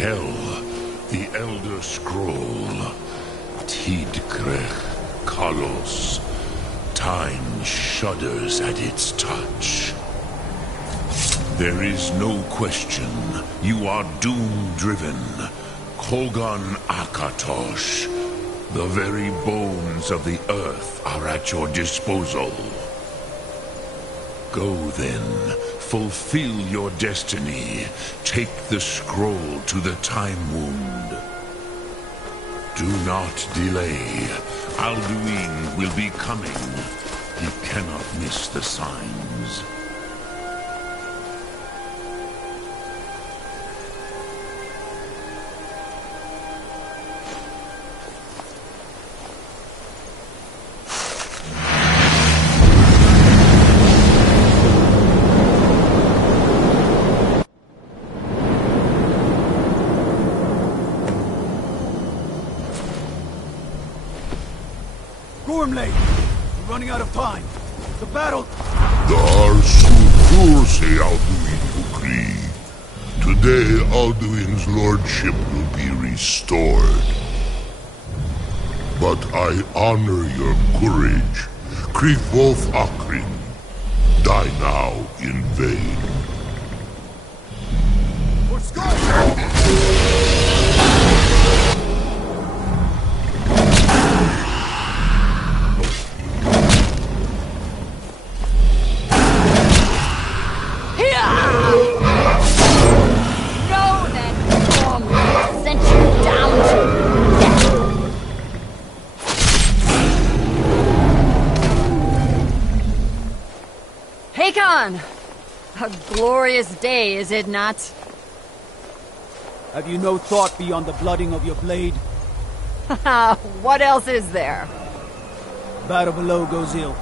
Kel, the Elder Scroll. Tidkrech Kalos. Time shudders at its touch. There is no question. You are doom-driven. Kogan Akatosh. The very bones of the earth are at your disposal. Go then. Fulfill your destiny. Take the scroll to the Time Wound. Do not delay. Alduin will be coming. He cannot miss the signs. Gormley! We're running out of time. The battle... Dar Sutur say Alduin Ukri. Today Alduin's lordship will be restored. But I honor your courage. Krithwolf Akrin. Die now in vain. For Skyrim! A glorious day, is it not? Have you no thought beyond the blooding of your blade? What else is there? Battle below goes ill.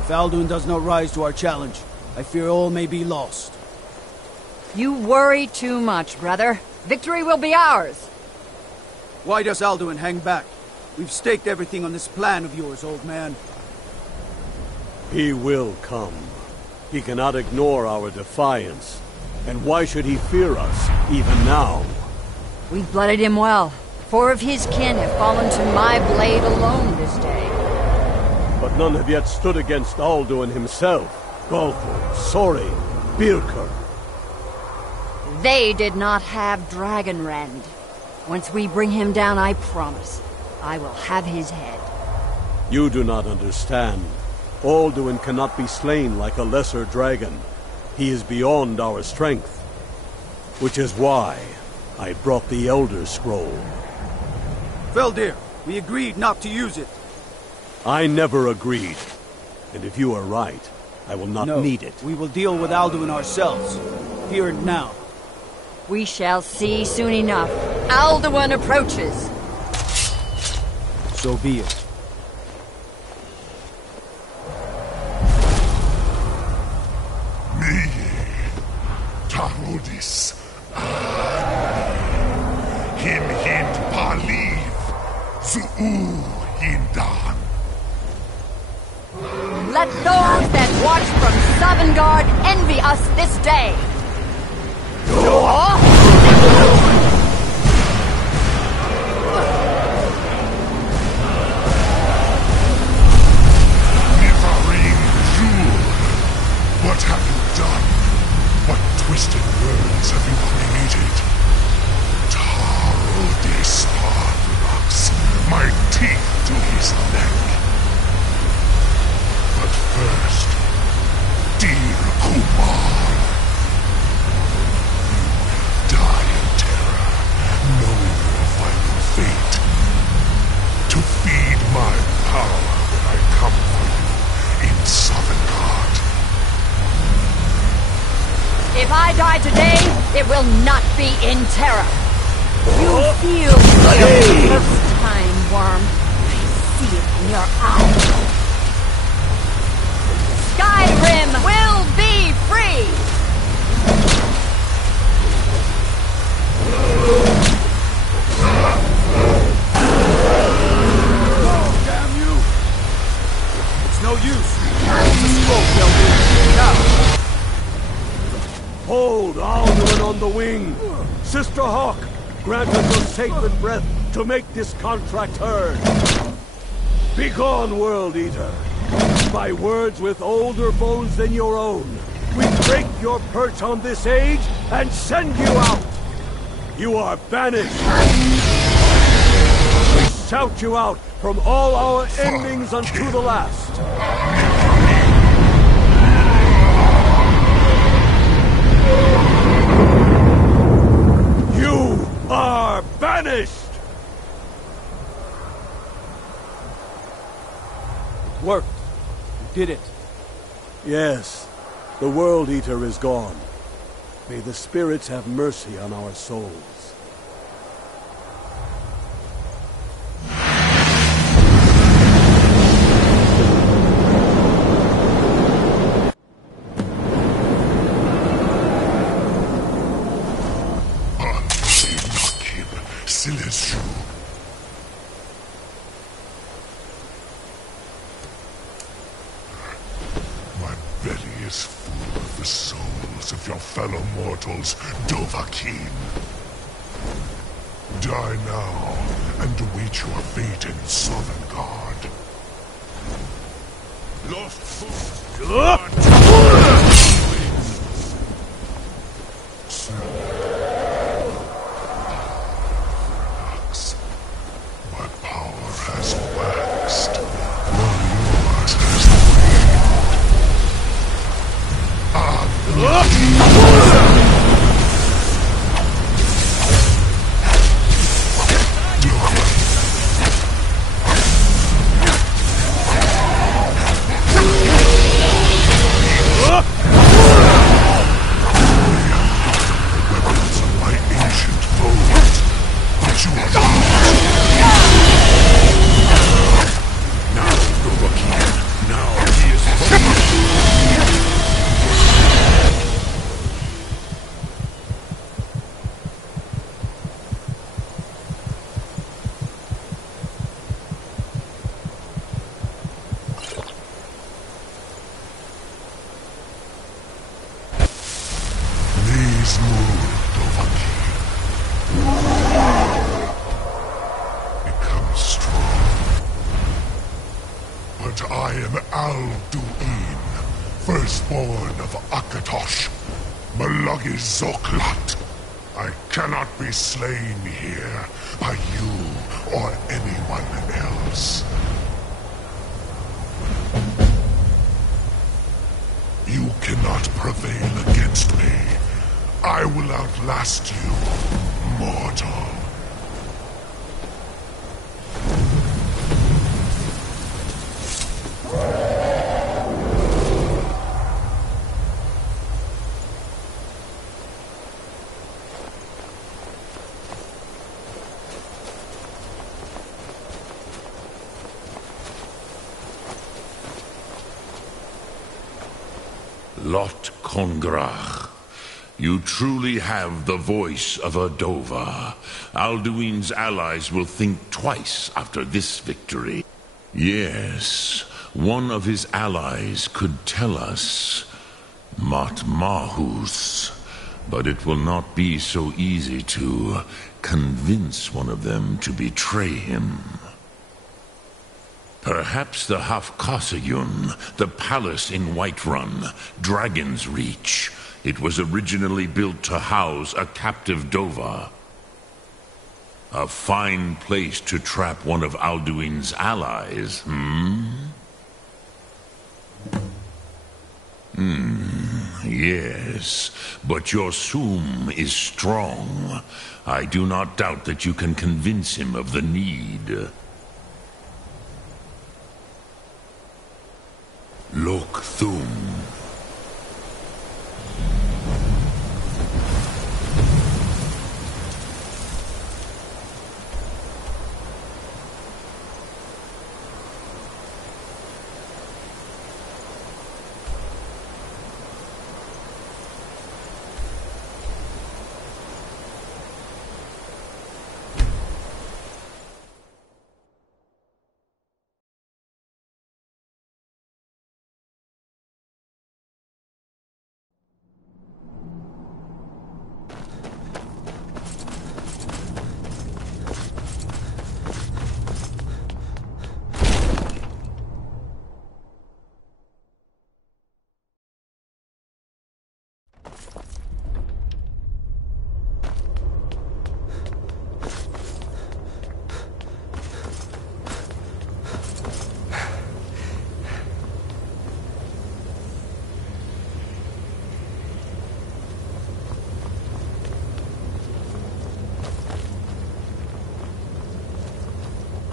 If Alduin does not rise to our challenge, I fear all may be lost. You worry too much, brother. Victory will be ours. Why does Alduin hang back? We've staked everything on this plan of yours, old man. He will come. He cannot ignore our defiance. And why should he fear us, even now? We've blooded him well. 4 of his kin have fallen to my blade alone this day. But none have yet stood against Alduin himself. Golfo, Sori, Birker. They did not have Dragonrend. Once we bring him down, I promise, I will have his head. You do not understand. Alduin cannot be slain like a lesser dragon. He is beyond our strength. Which is why I brought the Elder Scroll. Veldir, we agreed not to use it. I never agreed. And if you are right, I will not need it. We will deal with Alduin ourselves. Here and now. We shall see soon enough. Alduin approaches. So be it. Tarodis. Him hind paliv. Zuu hindan. Let those that watch from Sovngarde envy us this day. What have you done? What twisted words have you created? Tarodis Hardrocks, my teeth to his neck. But first, dear Kumar, you will die in terror, knowing your final fate. To feed my power when I come for you in Sovngarde. If I die today, it will not be in terror. You feel for the first time, worm. I see it in your eyes. Skyrim will be free! Oh, damn you! It's no use. The smoke, Veldir. Now! Hold Alduin on the wing! Sister Hawk, grant us your sacred breath to make this contract heard. Begone, World Eater. By words with older bones than your own, we break your perch on this age and send you out. You are banished. We shout you out from all our endings unto the last. You are banished! It worked. You did it. Yes, the World Eater is gone. May the spirits have mercy on our souls. My belly is full of the souls of your fellow mortals, Dovahkiin. Die now, and await your fate in Sovngarde. Lost food. My power has waxed, while yours has become strong. But I am Alduin, firstborn of Akatosh, Malagi Zoklat. I cannot be slain here by you or anyone else. You cannot prevail against me. I will outlast you, mortal. Lot Kongrach. You truly have the voice of a Dova. Alduin's allies will think twice after this victory. Yes, one of his allies could tell us Matmahus, but it will not be so easy to convince one of them to betray him. Perhaps the Hafkasayun, the palace in Whiterun, Dragon's Reach. It was originally built to house a captive Dova. A fine place to trap one of Alduin's allies, Yes, but your Sum is strong. I do not doubt that you can convince him of the need. Lok Thum.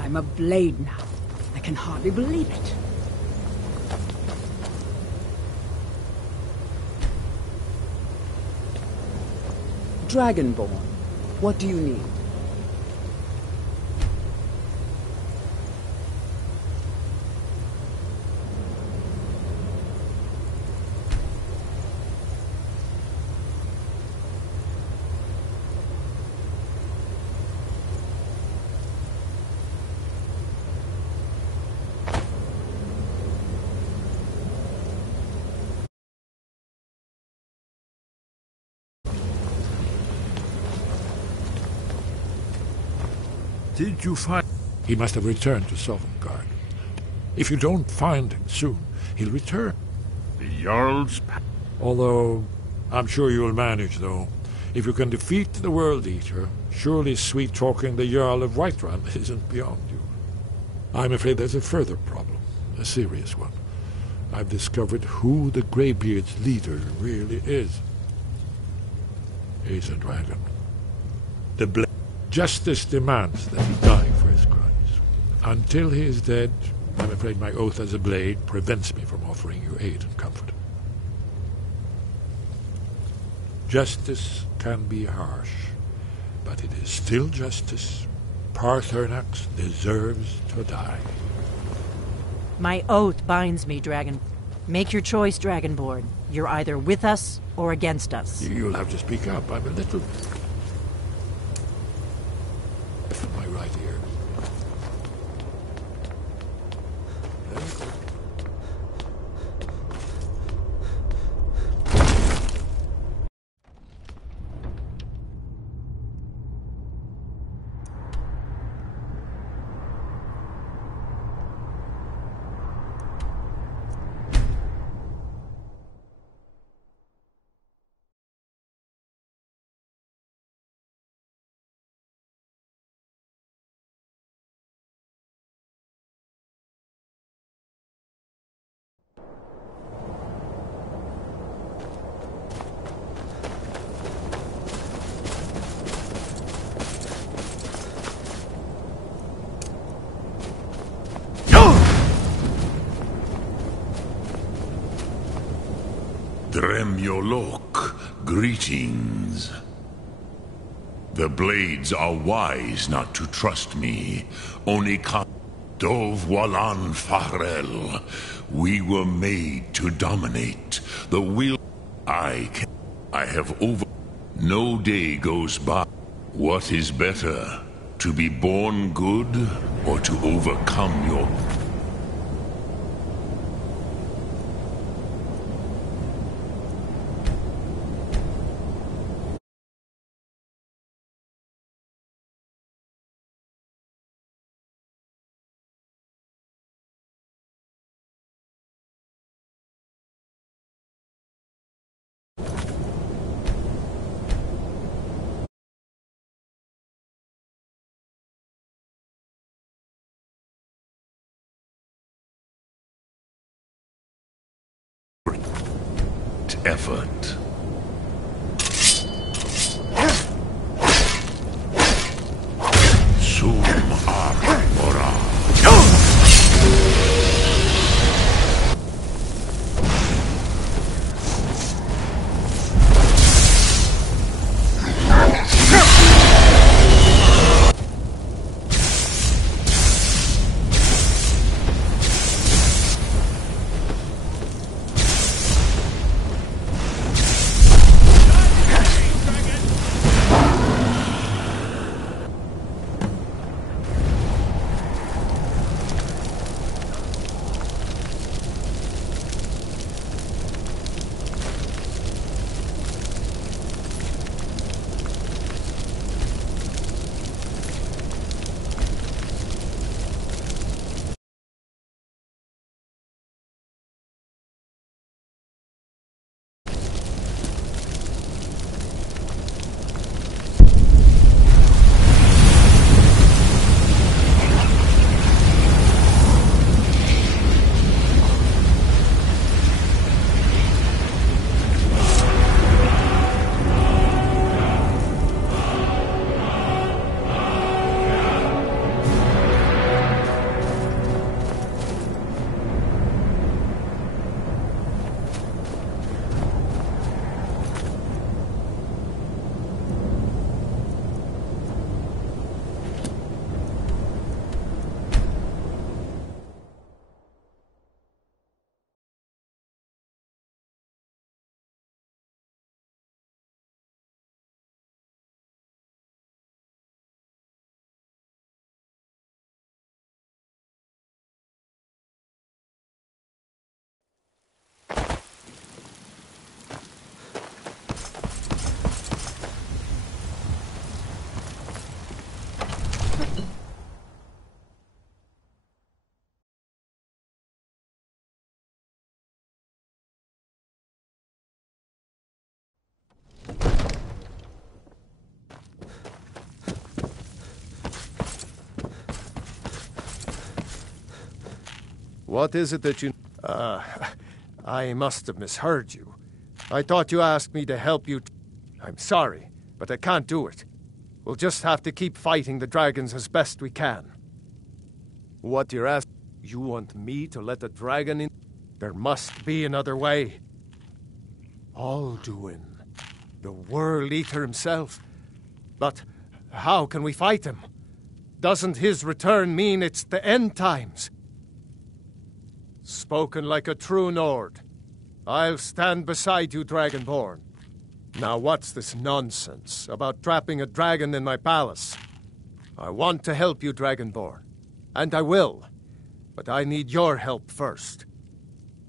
I'm a blade now. I can hardly believe it. Dragonborn, what do you need? Did you find... He must have returned to Sovngarde. If you don't find him soon, he'll return. The Jarl's... Although, I'm sure you'll manage, though. If you can defeat the World Eater, surely sweet-talking the Jarl of Whiterun isn't beyond you. I'm afraid there's a further problem, a serious one. I've discovered who the Greybeard's leader really is. He's a dragon. Justice demands that he die for his crimes. Until he is dead, I'm afraid my oath as a blade prevents me from offering you aid and comfort. Justice can be harsh, but it is still justice. Parthurnax deserves to die. My oath binds me, Dragon. Make your choice, Dragonborn. You're either with us or against us. You'll have to speak up. I'm a little... my right ear. Dremyolok, greetings. The blades are wise not to trust me. Onika Dov Walan Farel. We were made to dominate. The will I have over. No day goes by. What is better, to be born good or to overcome your... effort. Sum Arbora. What is it that you... I must have misheard you. I thought you asked me to help you... I'm sorry, but I can't do it. We'll just have to keep fighting the dragons as best we can. What you're asking... You want me to let the dragon in? There must be another way. Alduin, the World Eater himself. But how can we fight him? Doesn't his return mean it's the end times? Spoken like a true Nord. I'll stand beside you, Dragonborn. Now what's this nonsense about trapping a dragon in my palace? I want to help you, Dragonborn. And I will. But I need your help first.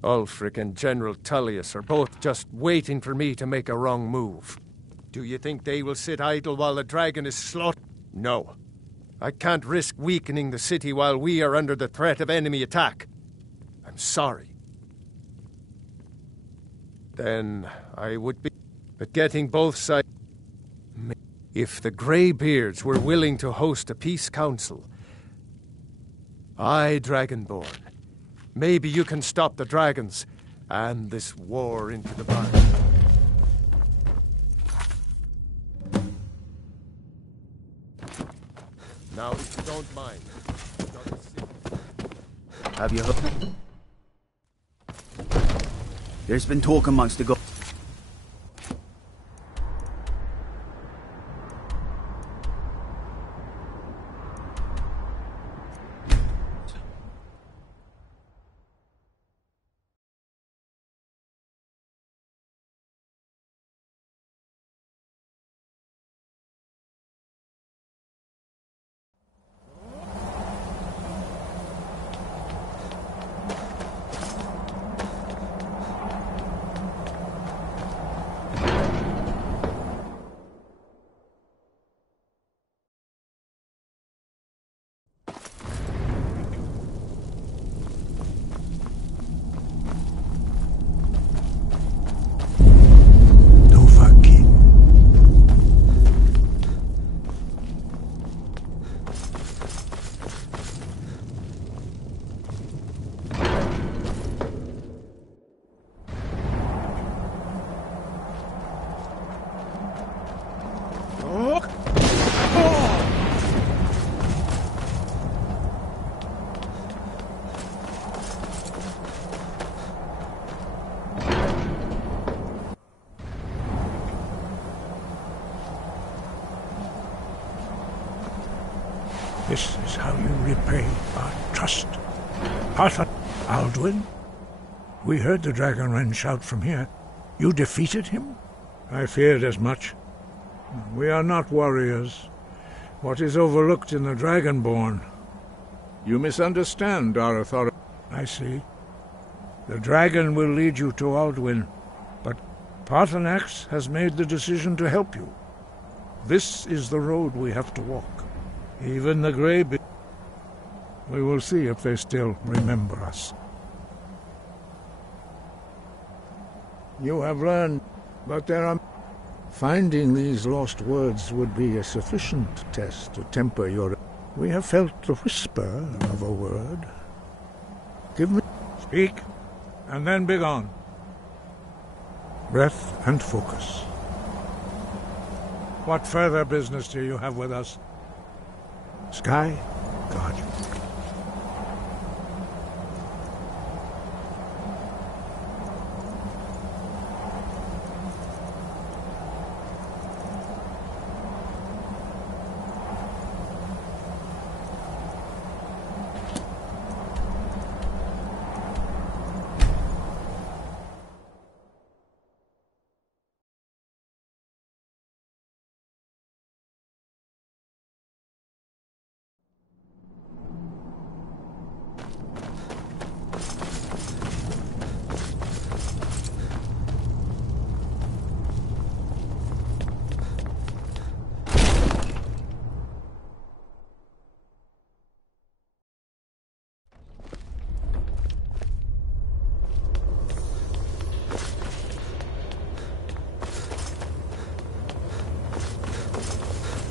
Ulfric and General Tullius are both just waiting for me to make a wrong move. Do you think they will sit idle while the dragon is slaughtered? No. I can't risk weakening the city while we are under the threat of enemy attack. I'm sorry. Then I would be... But getting both sides... If the Greybeards were willing to host a peace council... Aye, Dragonborn. Maybe you can stop the dragons and this war into the bargain. Now, if you don't mind... Have you heard? There's been talk amongst the gods. This is how you repay our trust. Arthur, Alduin, we heard the Dragonren shout from here. You defeated him? I feared as much. We are not warriors. What is overlooked in the Dragonborn? You misunderstand our authority. I see. The dragon will lead you to Alduin, but Paarthurnax has made the decision to help you. This is the road we have to walk. Even the Greybeards. We will see if they still remember us. You have learned, but there are... Finding these lost words would be a sufficient test to temper your... We have felt the whisper of a word. Give me... Speak, and then begone. Breath and focus. What further business do you have with us? Sky, guard you.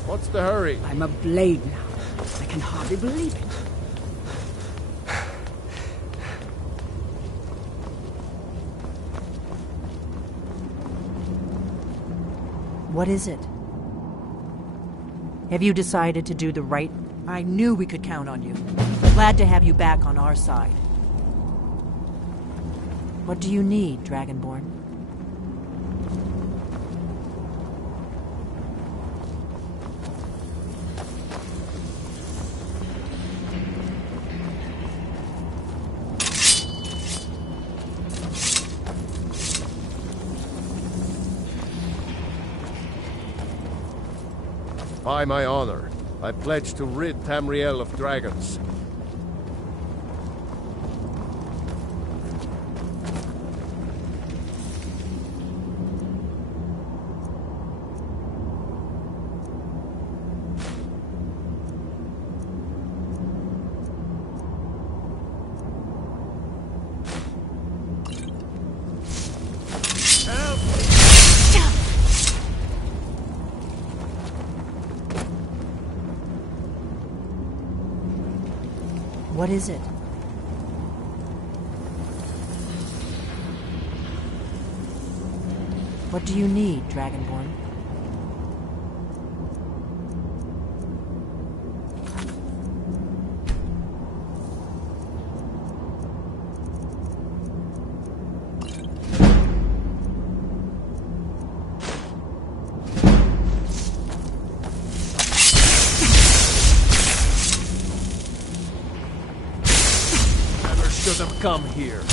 What's the hurry? I'm a blade now. I can hardly believe it. What is it? Have you decided to do the right? I knew we could count on you. Glad to have you back on our side. What do you need, Dragonborn? By my honor, I pledge to rid Tamriel of dragons. What is it? What do you need, Dragonborn? Should have come here.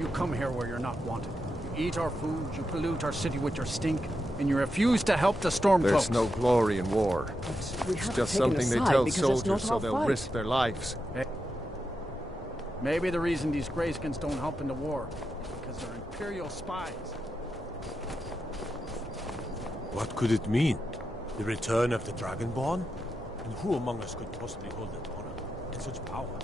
You come here where you're not wanted. You eat our food, you pollute our city with your stink, and you refuse to help the Stormcloaks. There's no glory in war. It's just something they tell soldiers so they'll risk their lives. Hey. Maybe the reason these Greyskins don't help in the war is because they're Imperial spies. What could it mean? The return of the Dragonborn? And who among us could possibly hold that honor and such power?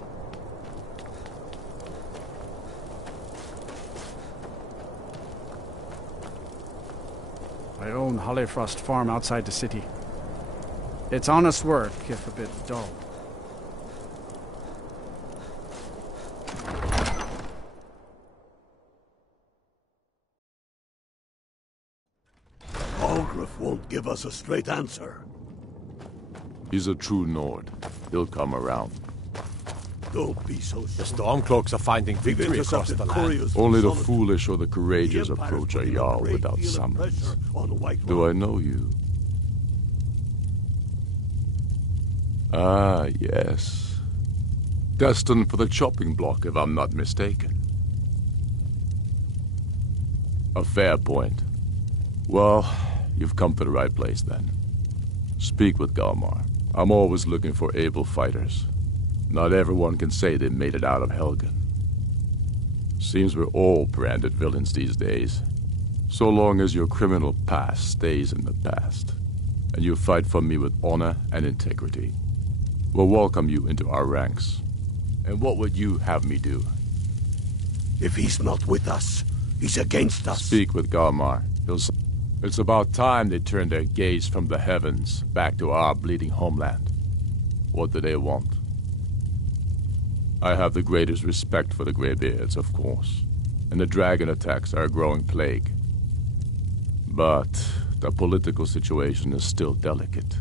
I own Hollyfrost Farm outside the city. It's honest work, if a bit dull. Algrif won't give us a straight answer. He's a true Nord. He'll come around. Don't be so sure. The Stormcloaks are finding victory across the land. Only the foolish or the courageous approach a Jarl without summons. Do I know you? Ah, yes. Destined for the chopping block, if I'm not mistaken. A fair point. Well, you've come to the right place then. Speak with Galmar. I'm always looking for able fighters. Not everyone can say they made it out of Helgen. Seems we're all branded villains these days. So long as your criminal past stays in the past, and you fight for me with honor and integrity, we'll welcome you into our ranks. And what would you have me do? If he's not with us, he's against us. Speak with Galmar. It's about time they turned their gaze from the heavens back to our bleeding homeland. What do they want? I have the greatest respect for the Greybeards, of course, and the dragon attacks are a growing plague. But the political situation is still delicate.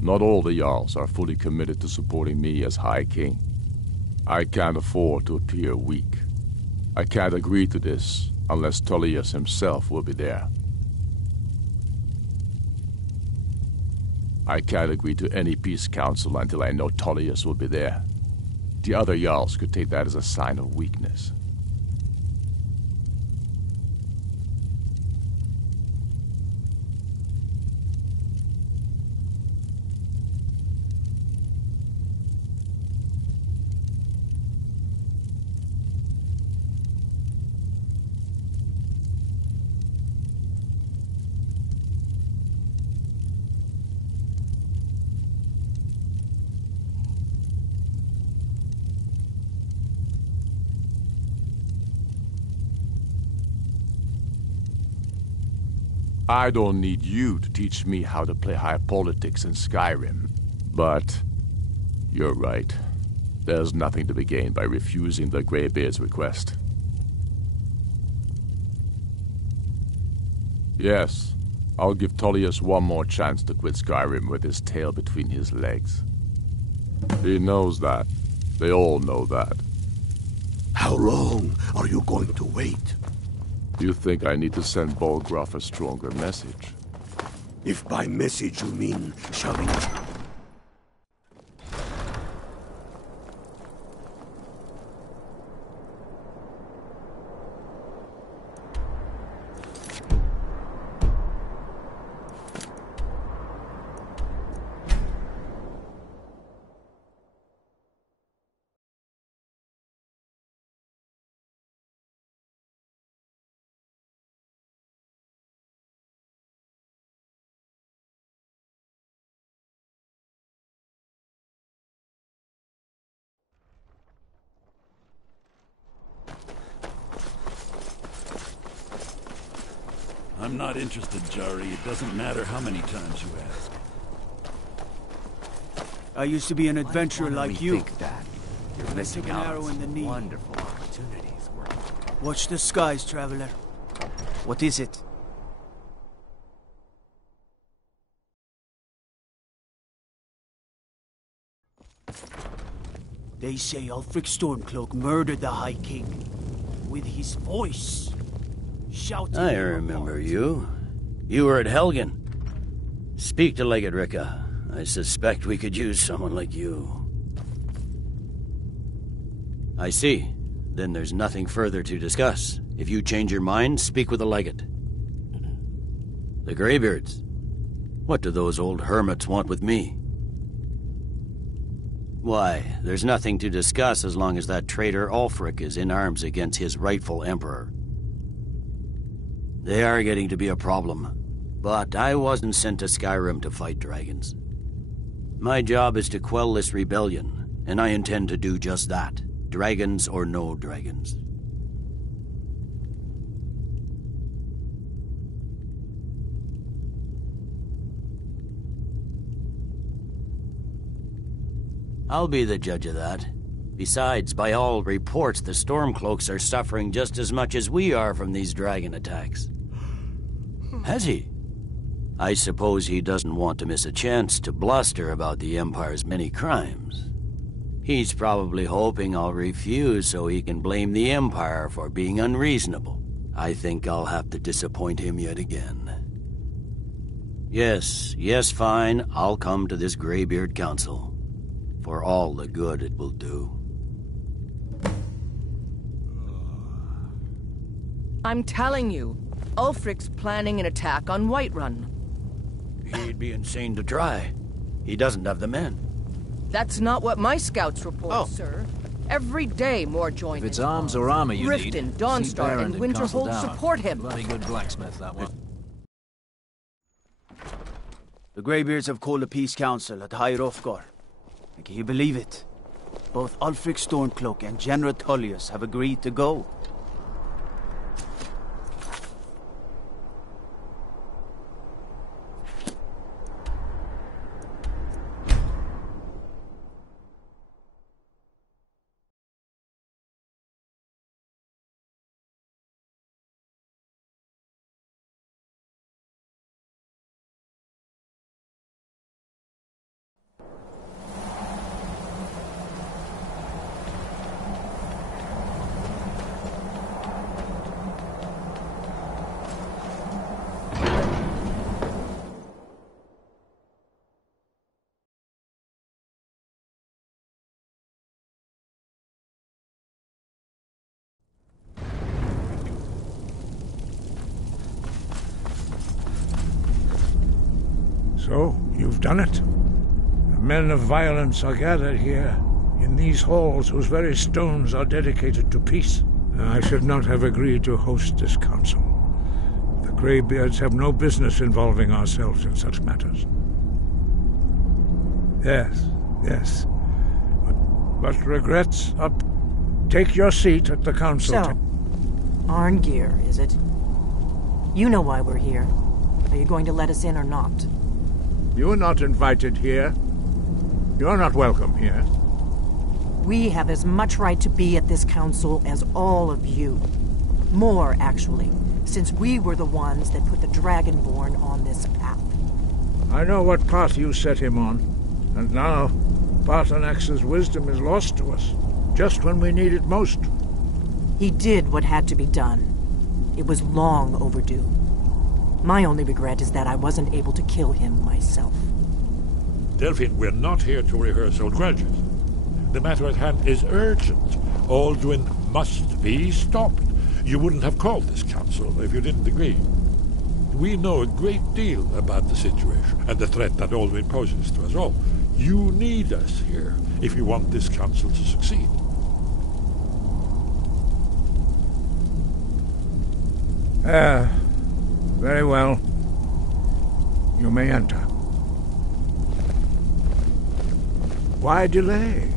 Not all the Jarls are fully committed to supporting me as High King. I can't afford to appear weak. I can't agree to this unless Tullius himself will be there. I can't agree to any peace council until I know Tullius will be there. The other Jarls could take that as a sign of weakness. I don't need you to teach me how to play high politics in Skyrim. But you're right. There's nothing to be gained by refusing the Greybeard's request. Yes, I'll give Tullius one more chance to quit Skyrim with his tail between his legs. He knows that. They all know that. How long are you going to wait? You think I need to send Bolgraf a stronger message? If by message you mean shoving... I'm not interested, Jari. It doesn't matter how many times you ask. I used to be an adventurer like you. That. You're missing an arrow in the knee. Wonderful opportunities. Watch the skies, traveler. What is it? They say Ulfric Stormcloak murdered the High King. With his voice. Shouting. I remember you. You were at Helgen. Speak to Legate Ricka. I suspect we could use someone like you. I see. Then there's nothing further to discuss. If you change your mind, speak with the legate. The Greybeards. What do those old hermits want with me? Why, there's nothing to discuss as long as that traitor Ulfric is in arms against his rightful emperor. They are getting to be a problem, but I wasn't sent to Skyrim to fight dragons. My job is to quell this rebellion, and I intend to do just that, dragons or no dragons. I'll be the judge of that. Besides, by all reports, the Stormcloaks are suffering just as much as we are from these dragon attacks. Has he? I suppose he doesn't want to miss a chance to bluster about the Empire's many crimes. He's probably hoping I'll refuse so he can blame the Empire for being unreasonable. I think I'll have to disappoint him yet again. Yes, fine, I'll come to this Greybeard Council. For all the good it will do. I'm telling you, Ulfric's planning an attack on Whiterun. He'd be insane to try. He doesn't have the men. That's not what my scouts report, sir. Every day more join in. If it's arms or armor you need, Riften, Dawnstar, and Winterhold support him. Bloody good blacksmith, that one. The Greybeards have called a peace council at High Hrothgar. And can you believe it? Both Ulfric Stormcloak and General Tullius have agreed to go. So, you've done it. The men of violence are gathered here, in these halls whose very stones are dedicated to peace. I should not have agreed to host this council. The Greybeards have no business involving ourselves in such matters. Yes. But regrets are... Take your seat at the council. So, Arngeir, is it? You know why we're here. Are you going to let us in or not? You're not invited here. You're not welcome here. We have as much right to be at this council as all of you. More, actually, since we were the ones that put the Dragonborn on this path. I know what path you set him on, and now Paarthurnax's wisdom is lost to us, just when we need it most. He did what had to be done. It was long overdue. My only regret is that I wasn't able to kill him myself. Delphine, we're not here to rehearse old grudges. The matter at hand is urgent. Alduin must be stopped. You wouldn't have called this council if you didn't agree. We know a great deal about the situation and the threat that Alduin poses to us all. You need us here if you want this council to succeed. Very well. You may enter. Why delay?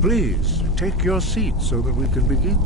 Please, take your seat so that we can begin.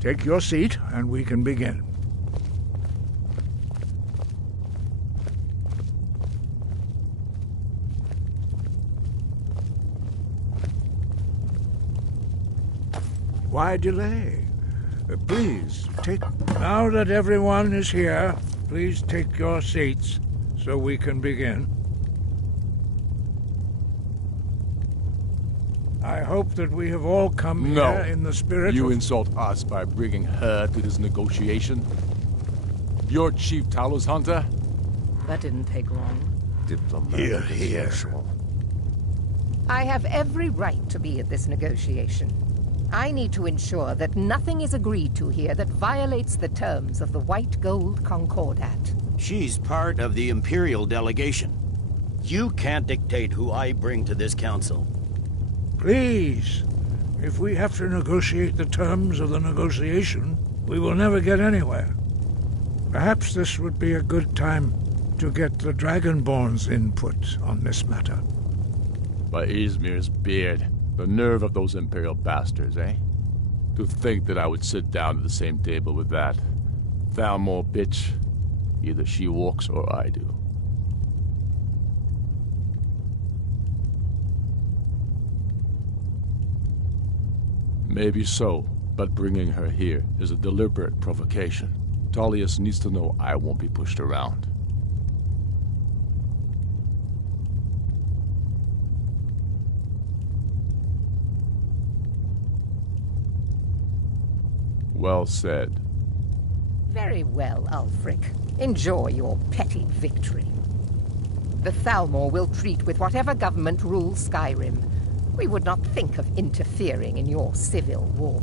Take your seat, and we can begin. Why delay? Please, take... Now that everyone is here, please take your seats so we can begin. I hope that we have all come here in the spirit You of... insult us by bringing her to this negotiation? You're Chief Talos Hunter? That didn't take long. Here, here. I have every right to be at this negotiation. I need to ensure that nothing is agreed to here that violates the terms of the White Gold Concordat. She's part of the Imperial delegation. You can't dictate who I bring to this council. Please, if we have to negotiate the terms of the negotiation, we will never get anywhere. Perhaps this would be a good time to get the Dragonborn's input on this matter. By Izmir's beard. The nerve of those Imperial bastards, eh? To think that I would sit down at the same table with that Thalmor bitch. Either she walks or I do. Maybe so, but bringing her here is a deliberate provocation. Tullius needs to know I won't be pushed around. Well said. Very well, Ulfric. Enjoy your petty victory. The Thalmor will treat with whatever government rules Skyrim. We would not think of interfering in your civil war.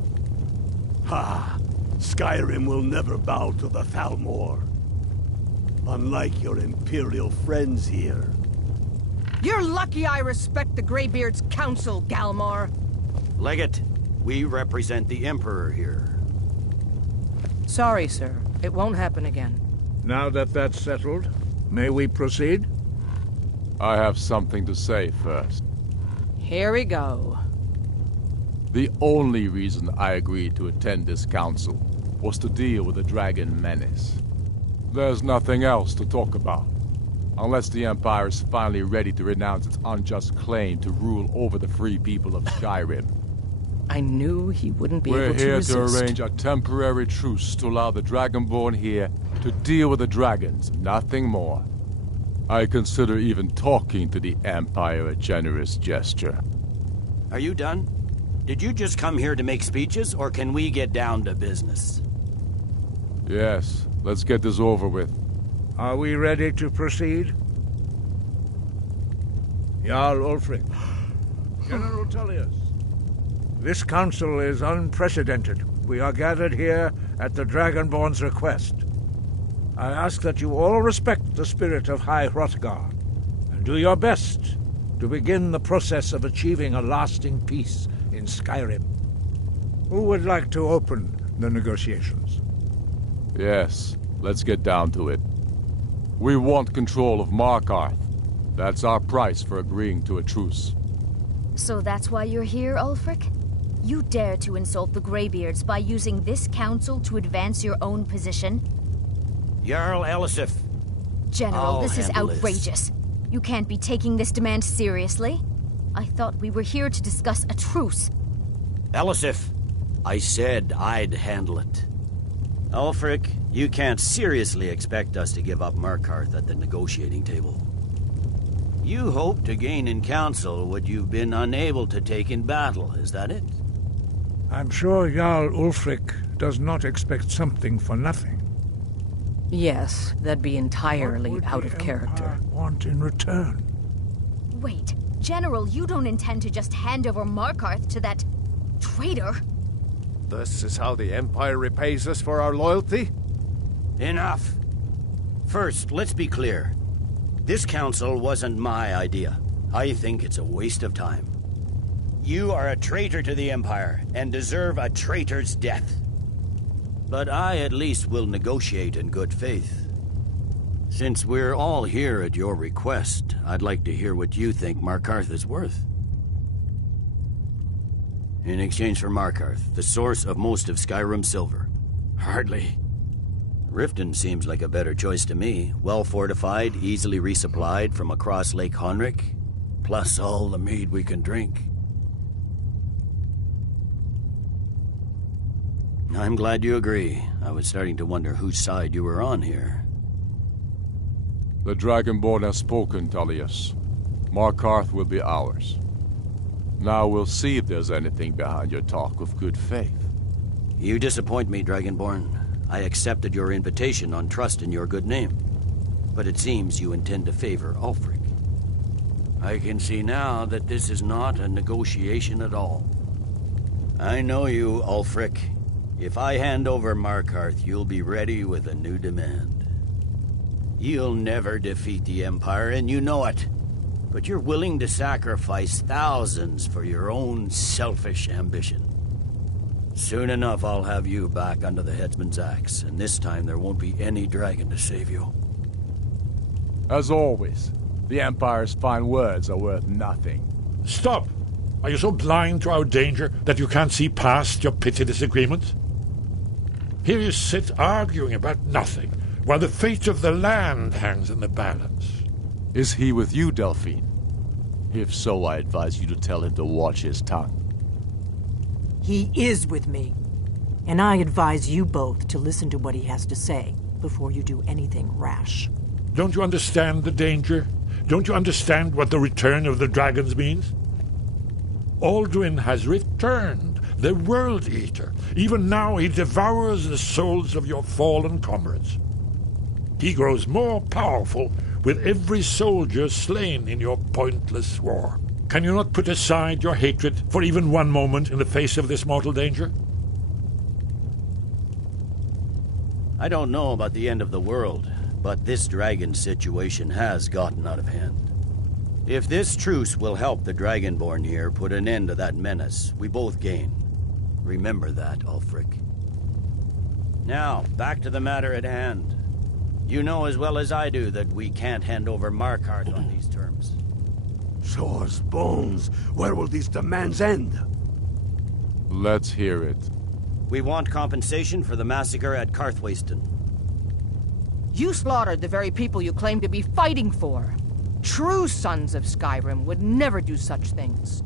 Ha! Skyrim will never bow to the Thalmor. Unlike your Imperial friends here. You're lucky I respect the Greybeard's counsel, Galmar. Legate, we represent the Emperor here. Sorry, sir. It won't happen again. Now that that's settled, may we proceed? I have something to say first. Here we go. The only reason I agreed to attend this council was to deal with the dragon menace. There's nothing else to talk about. Unless the Empire is finally ready to renounce its unjust claim to rule over the free people of Skyrim. I knew he wouldn't be We're able to resist. here to arrange a temporary truce to allow the Dragonborn here to deal with the dragons, nothing more. I consider even talking to the Empire a generous gesture. Are you done? Did you just come here to make speeches, or can we get down to business? Yes, let's get this over with. Are we ready to proceed? Jarl Ulfric. General Tullius. This council is unprecedented. We are gathered here at the Dragonborn's request. I ask that you all respect the spirit of High Hrothgar, and do your best to begin the process of achieving a lasting peace in Skyrim. Who would like to open the negotiations? Yes, let's get down to it. We want control of Markarth. That's our price for agreeing to a truce. So that's why you're here, Ulfric? You dare to insult the Greybeards by using this council to advance your own position? Jarl Elisif. General, this is outrageous. You can't be taking this demand seriously. I thought we were here to discuss a truce. Elisif, I said I'd handle it. Ulfric, you can't seriously expect us to give up Markarth at the negotiating table. You hope to gain in council what you've been unable to take in battle, is that it? I'm sure Jarl Ulfric does not expect something for nothing. Yes, that'd be entirely out of character. Want in return? Wait, General, you don't intend to just hand over Markarth to that traitor? This is how the Empire repays us for our loyalty? Enough. First, let's be clear. This council wasn't my idea. I think it's a waste of time. You are a traitor to the Empire and deserve a traitor's death. But I at least will negotiate in good faith. Since we're all here at your request, I'd like to hear what you think Markarth is worth. In exchange for Markarth, the source of most of Skyrim's silver. Hardly. Riften seems like a better choice to me. Well fortified, easily resupplied from across Lake Honrick, plus all the mead we can drink. I'm glad you agree. I was starting to wonder whose side you were on here. The Dragonborn has spoken, Tullius. Markarth will be ours. Now we'll see if there's anything behind your talk of good faith. You disappoint me, Dragonborn. I accepted your invitation on trust in your good name. But it seems you intend to favor Ulfric. I can see now that this is not a negotiation at all. I know you, Ulfric. If I hand over Markarth, you'll be ready with a new demand. You'll never defeat the Empire, and you know it. But you're willing to sacrifice thousands for your own selfish ambition. Soon enough, I'll have you back under the headsman's axe, and this time there won't be any dragon to save you. As always, the Empire's fine words are worth nothing. Stop! Are you so blind to our danger that you can't see past your petty disagreements? Here you sit arguing about nothing, while the fate of the land hangs in the balance. Is he with you, Delphine? If so, I advise you to tell him to watch his tongue. He is with me. And I advise you both to listen to what he has to say before you do anything rash. Don't you understand the danger? Don't you understand what the return of the dragons means? Alduin has returned, the World Eater. Even now he devours the souls of your fallen comrades. He grows more powerful with every soldier slain in your pointless war. Can you not put aside your hatred for even one moment in the face of this mortal danger? I don't know about the end of the world, but this dragon situation has gotten out of hand. If this truce will help the Dragonborn here put an end to that menace, we both gain. Remember that, Ulfric. Now, back to the matter at hand. You know as well as I do that we can't hand over Markarth on these terms. Swords, bones, where will these demands end? Let's hear it. We want compensation for the massacre at Karthwasten. You slaughtered the very people you claim to be fighting for. True sons of Skyrim would never do such things.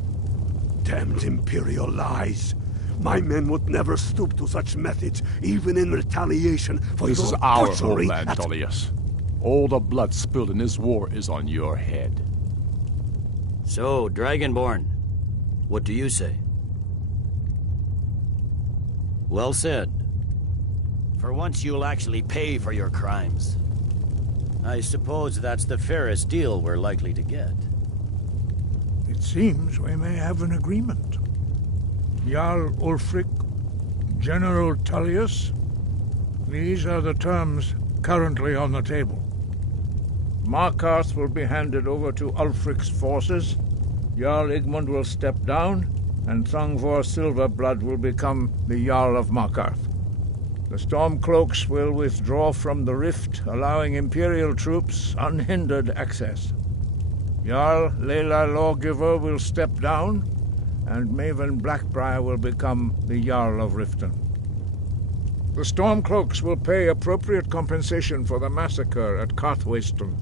Damned Imperial lies. My men would never stoop to such methods, even in retaliation for This your is our butchery homeland, at... Tullius. All the blood spilled in this war is on your head. So, Dragonborn, what do you say? Well said. For once you'll actually pay for your crimes. I suppose that's the fairest deal we're likely to get. It seems we may have an agreement. Jarl Ulfric, General Tullius, these are the terms currently on the table. Markarth will be handed over to Ulfric's forces, Jarl Igmund will step down, and Thongvor Silverblood will become the Jarl of Markarth. The Stormcloaks will withdraw from the rift, allowing Imperial troops unhindered access. Jarl Leila Lawgiver will step down, and Maven Blackbriar will become the Jarl of Riften. The Stormcloaks will pay appropriate compensation for the massacre at Karthwasten.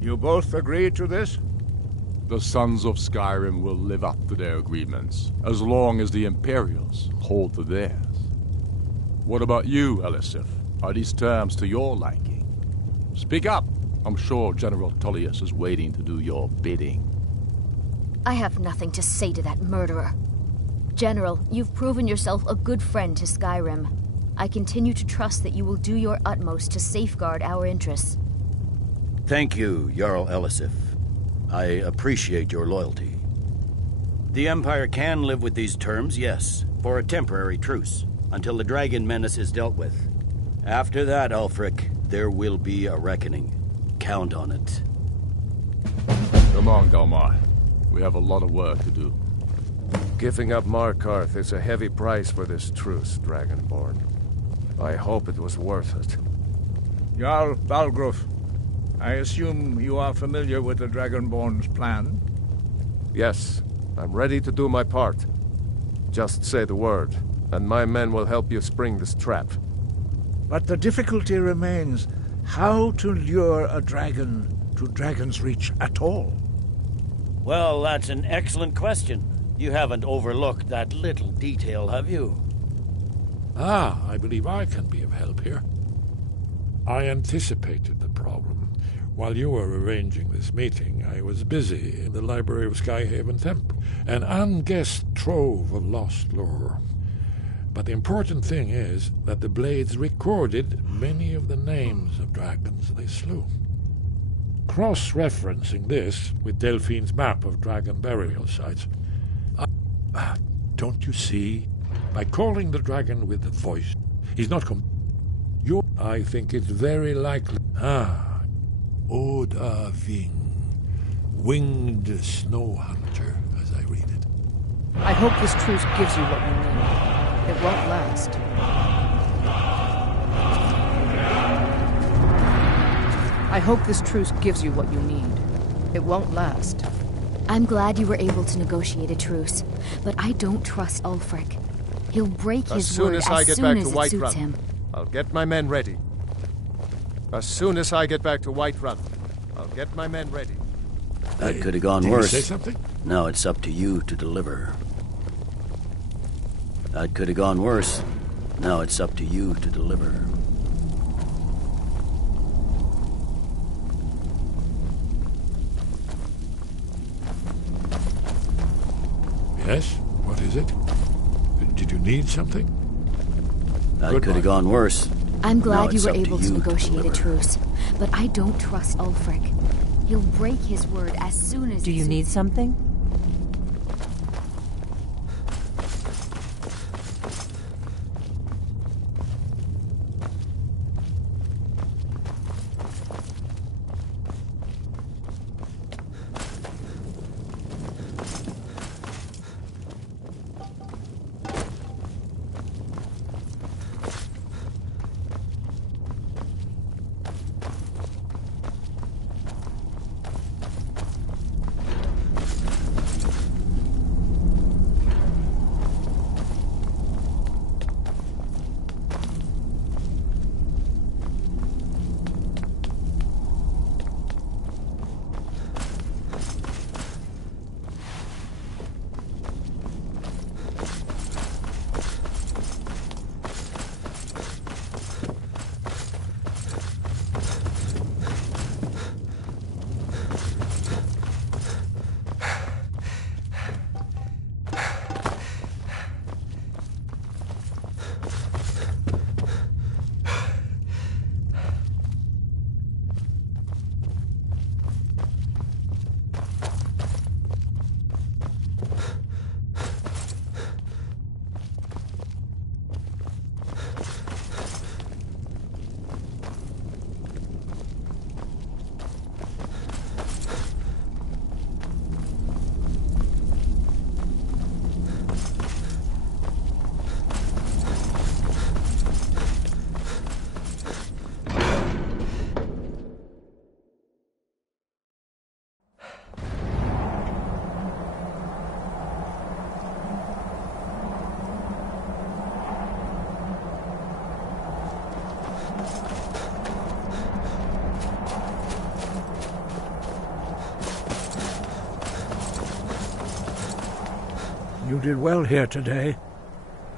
You both agree to this? The Sons of Skyrim will live up to their agreements, as long as the Imperials hold to theirs. What about you, Elisif? Are these terms to your liking? Speak up! I'm sure General Tullius is waiting to do your bidding. I have nothing to say to that murderer. General, you've proven yourself a good friend to Skyrim. I continue to trust that you will do your utmost to safeguard our interests. Thank you, Jarl Elisif. I appreciate your loyalty. The Empire can live with these terms, yes, for a temporary truce, until the dragon menace is dealt with. After that, Ulfric, there will be a reckoning. Count on it. Come on, Galmar. We have a lot of work to do. Giving up Markarth is a heavy price for this truce, Dragonborn. I hope it was worth it. Jarl Balgruf, I assume you are familiar with the Dragonborn's plan? Yes, I'm ready to do my part. Just say the word, and my men will help you spring this trap. But the difficulty remains how to lure a dragon to Dragon's Reach at all. Well, that's an excellent question. You haven't overlooked that little detail, have you? I believe I can be of help here. I anticipated the problem. While you were arranging this meeting, I was busy in the library of Skyhaven Temple, an unguessed trove of lost lore. But the important thing is that the Blades recorded many of the names of dragons they slew. Cross-referencing this with Delphine's map of dragon burial sites, don't you see? By calling the dragon with the voice, he's not I think it's very likely. Oda Ving, winged snow hunter, as I read it. I hope this truce gives you what you need. It won't last. I hope this truce gives you what you need. It won't last. I'm glad you were able to negotiate a truce, but I don't trust Ulfric. He'll break his word as soon as it suits him. I'll get my men ready. As soon as I get back to Whiterun, I'll get my men ready. That could have gone worse. Did you say something? Now it's up to you to deliver. That could have gone worse. Now it's up to you to deliver. Yes? What is it? Did you need something? That could have gone worse. I'm glad you were able to negotiate a truce, but I don't trust Ulfric. He'll break his word as soon as... Do you need something? You did well here today.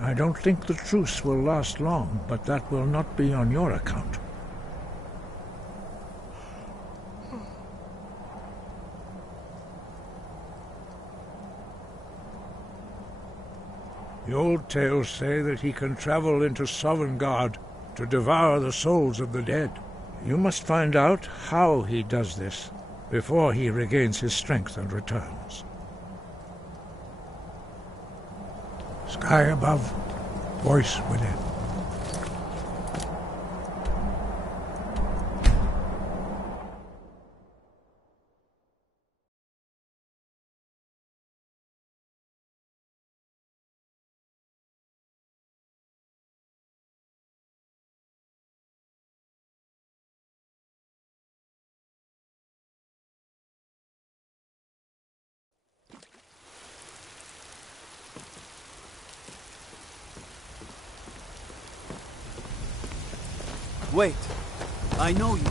I don't think the truce will last long, but that will not be on your account. The old tales say that he can travel into Sovngarde to devour the souls of the dead. You must find out how he does this before he regains his strength and returns. Sky above, voice within. Wait. I know you.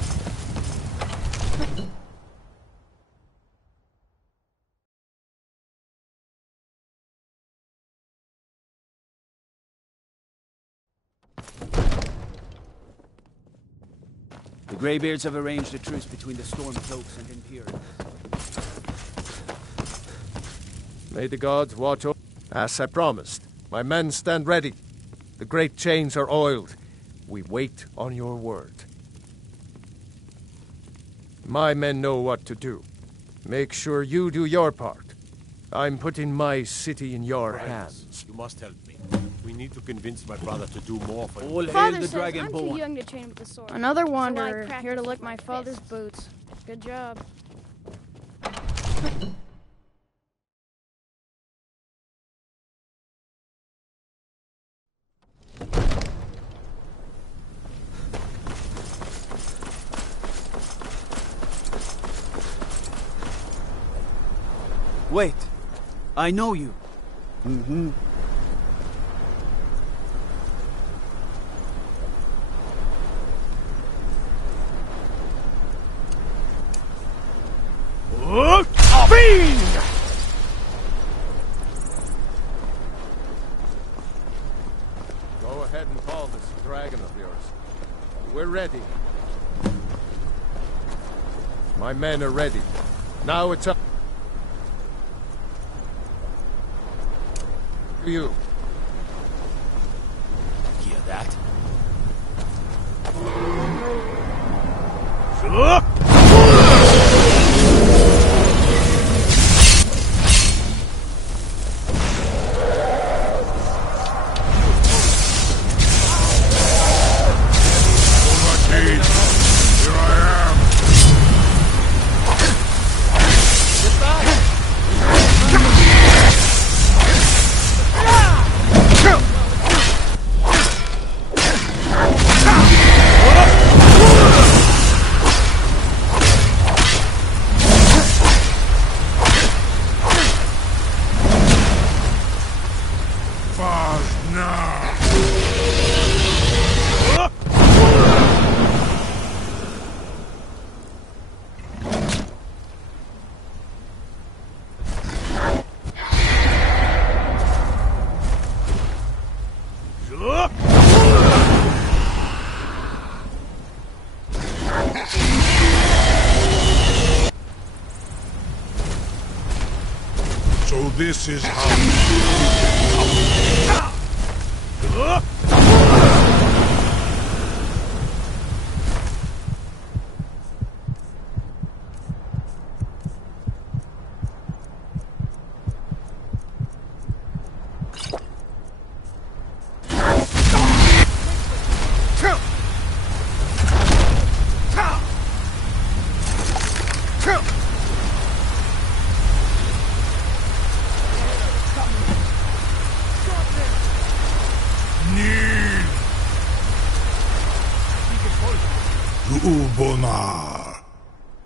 The Greybeards have arranged a truce between the Stormcloaks and Imperials. May the gods watch over. As I promised, my men stand ready. The great chains are oiled. We wait on your word. My men know what to do. Make sure you do your part. I'm putting my city in your hands. You must help me. We need to convince my brother to do more for All you. hail the Dragonborn. I'm too young to train with the sword. Another wanderer, here to lick my father's boots. Good job. Wait. I know you. Mm-hmm. Fiend! Go ahead and call this dragon of yours. We're ready. My men are ready. Now it's up to you. Hear that? So this is how... Ulbonar,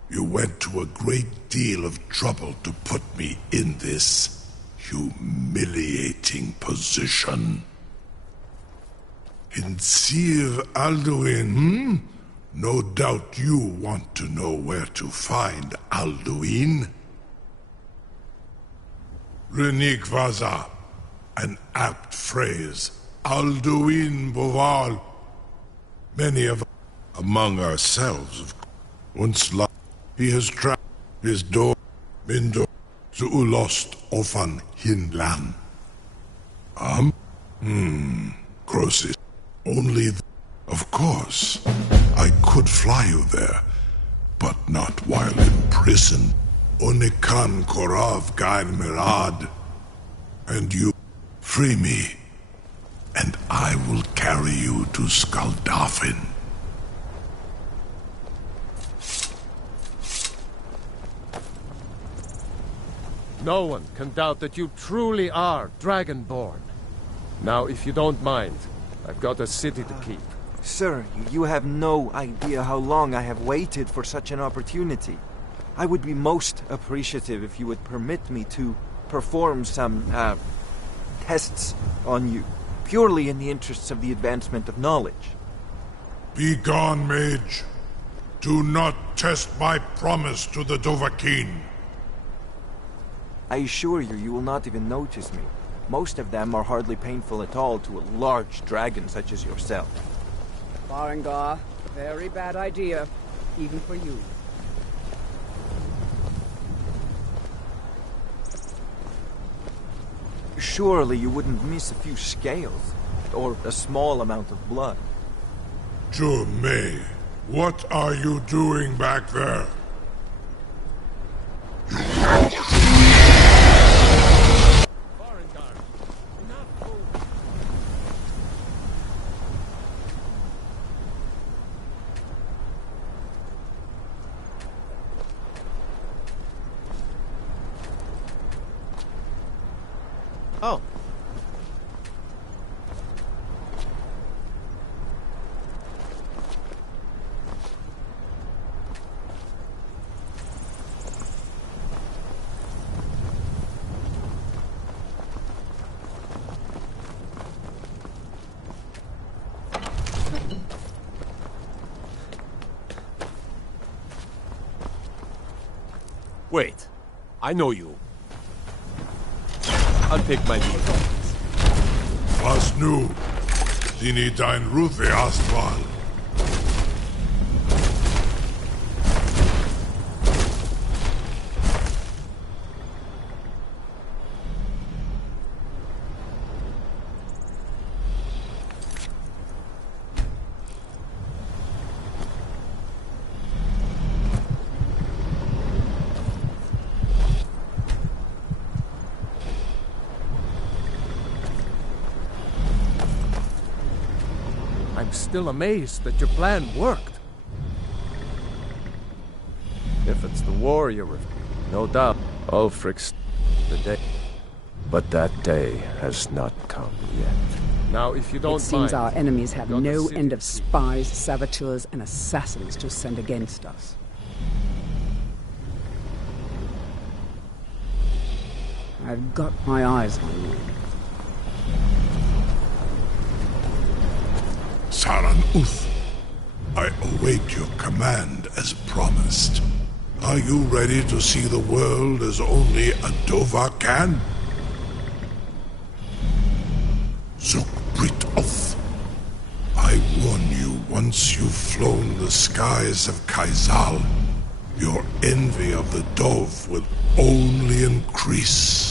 you went to a great deal of trouble to put me in this humiliating position. In Sir Alduin, No doubt you want to know where to find Alduin. Renik Vaza, an apt phrase. Alduin Boval. Many of us, among ourselves, of once he has trapped his door, Mindo, Zuulost Ofan Hinlan. Crosis. Only, of course, I could fly you there, but not while imprisoned. Onikan Korav Gain Mirad. And you free me, and I will carry you to Skaldafin. No one can doubt that you truly are Dragonborn. Now, if you don't mind, I've got a city to keep. Sir, you have no idea how long I have waited for such an opportunity. I would be most appreciative if you would permit me to perform some, tests on you, purely in the interests of the advancement of knowledge. Be gone, mage. Do not test my promise to the Dovahkiin. I assure you, you will not even notice me. Most of them are hardly painful at all to a large dragon such as yourself. Farengar, very bad idea, even for you. Surely you wouldn't miss a few scales, or a small amount of blood. May, what are you doing back there? Oh. Wait. I know you. I'll take my leave. Was nu? Dini dein Ruth erstmal. I'm still amazed that your plan worked. If it's the war you're referring, no doubt, Ulfric's the day. But that day has not come yet. Now, if you don't It seems mind, our enemies have go to no the end of spies, saboteurs, and assassins to send against us. I've got my eyes on you. Saran Uth, I await your command as promised. Are you ready to see the world as only a Dova can? Zukbrit Oth, I warn you, once you've flown the skies of Kaizal, your envy of the Dove will only increase.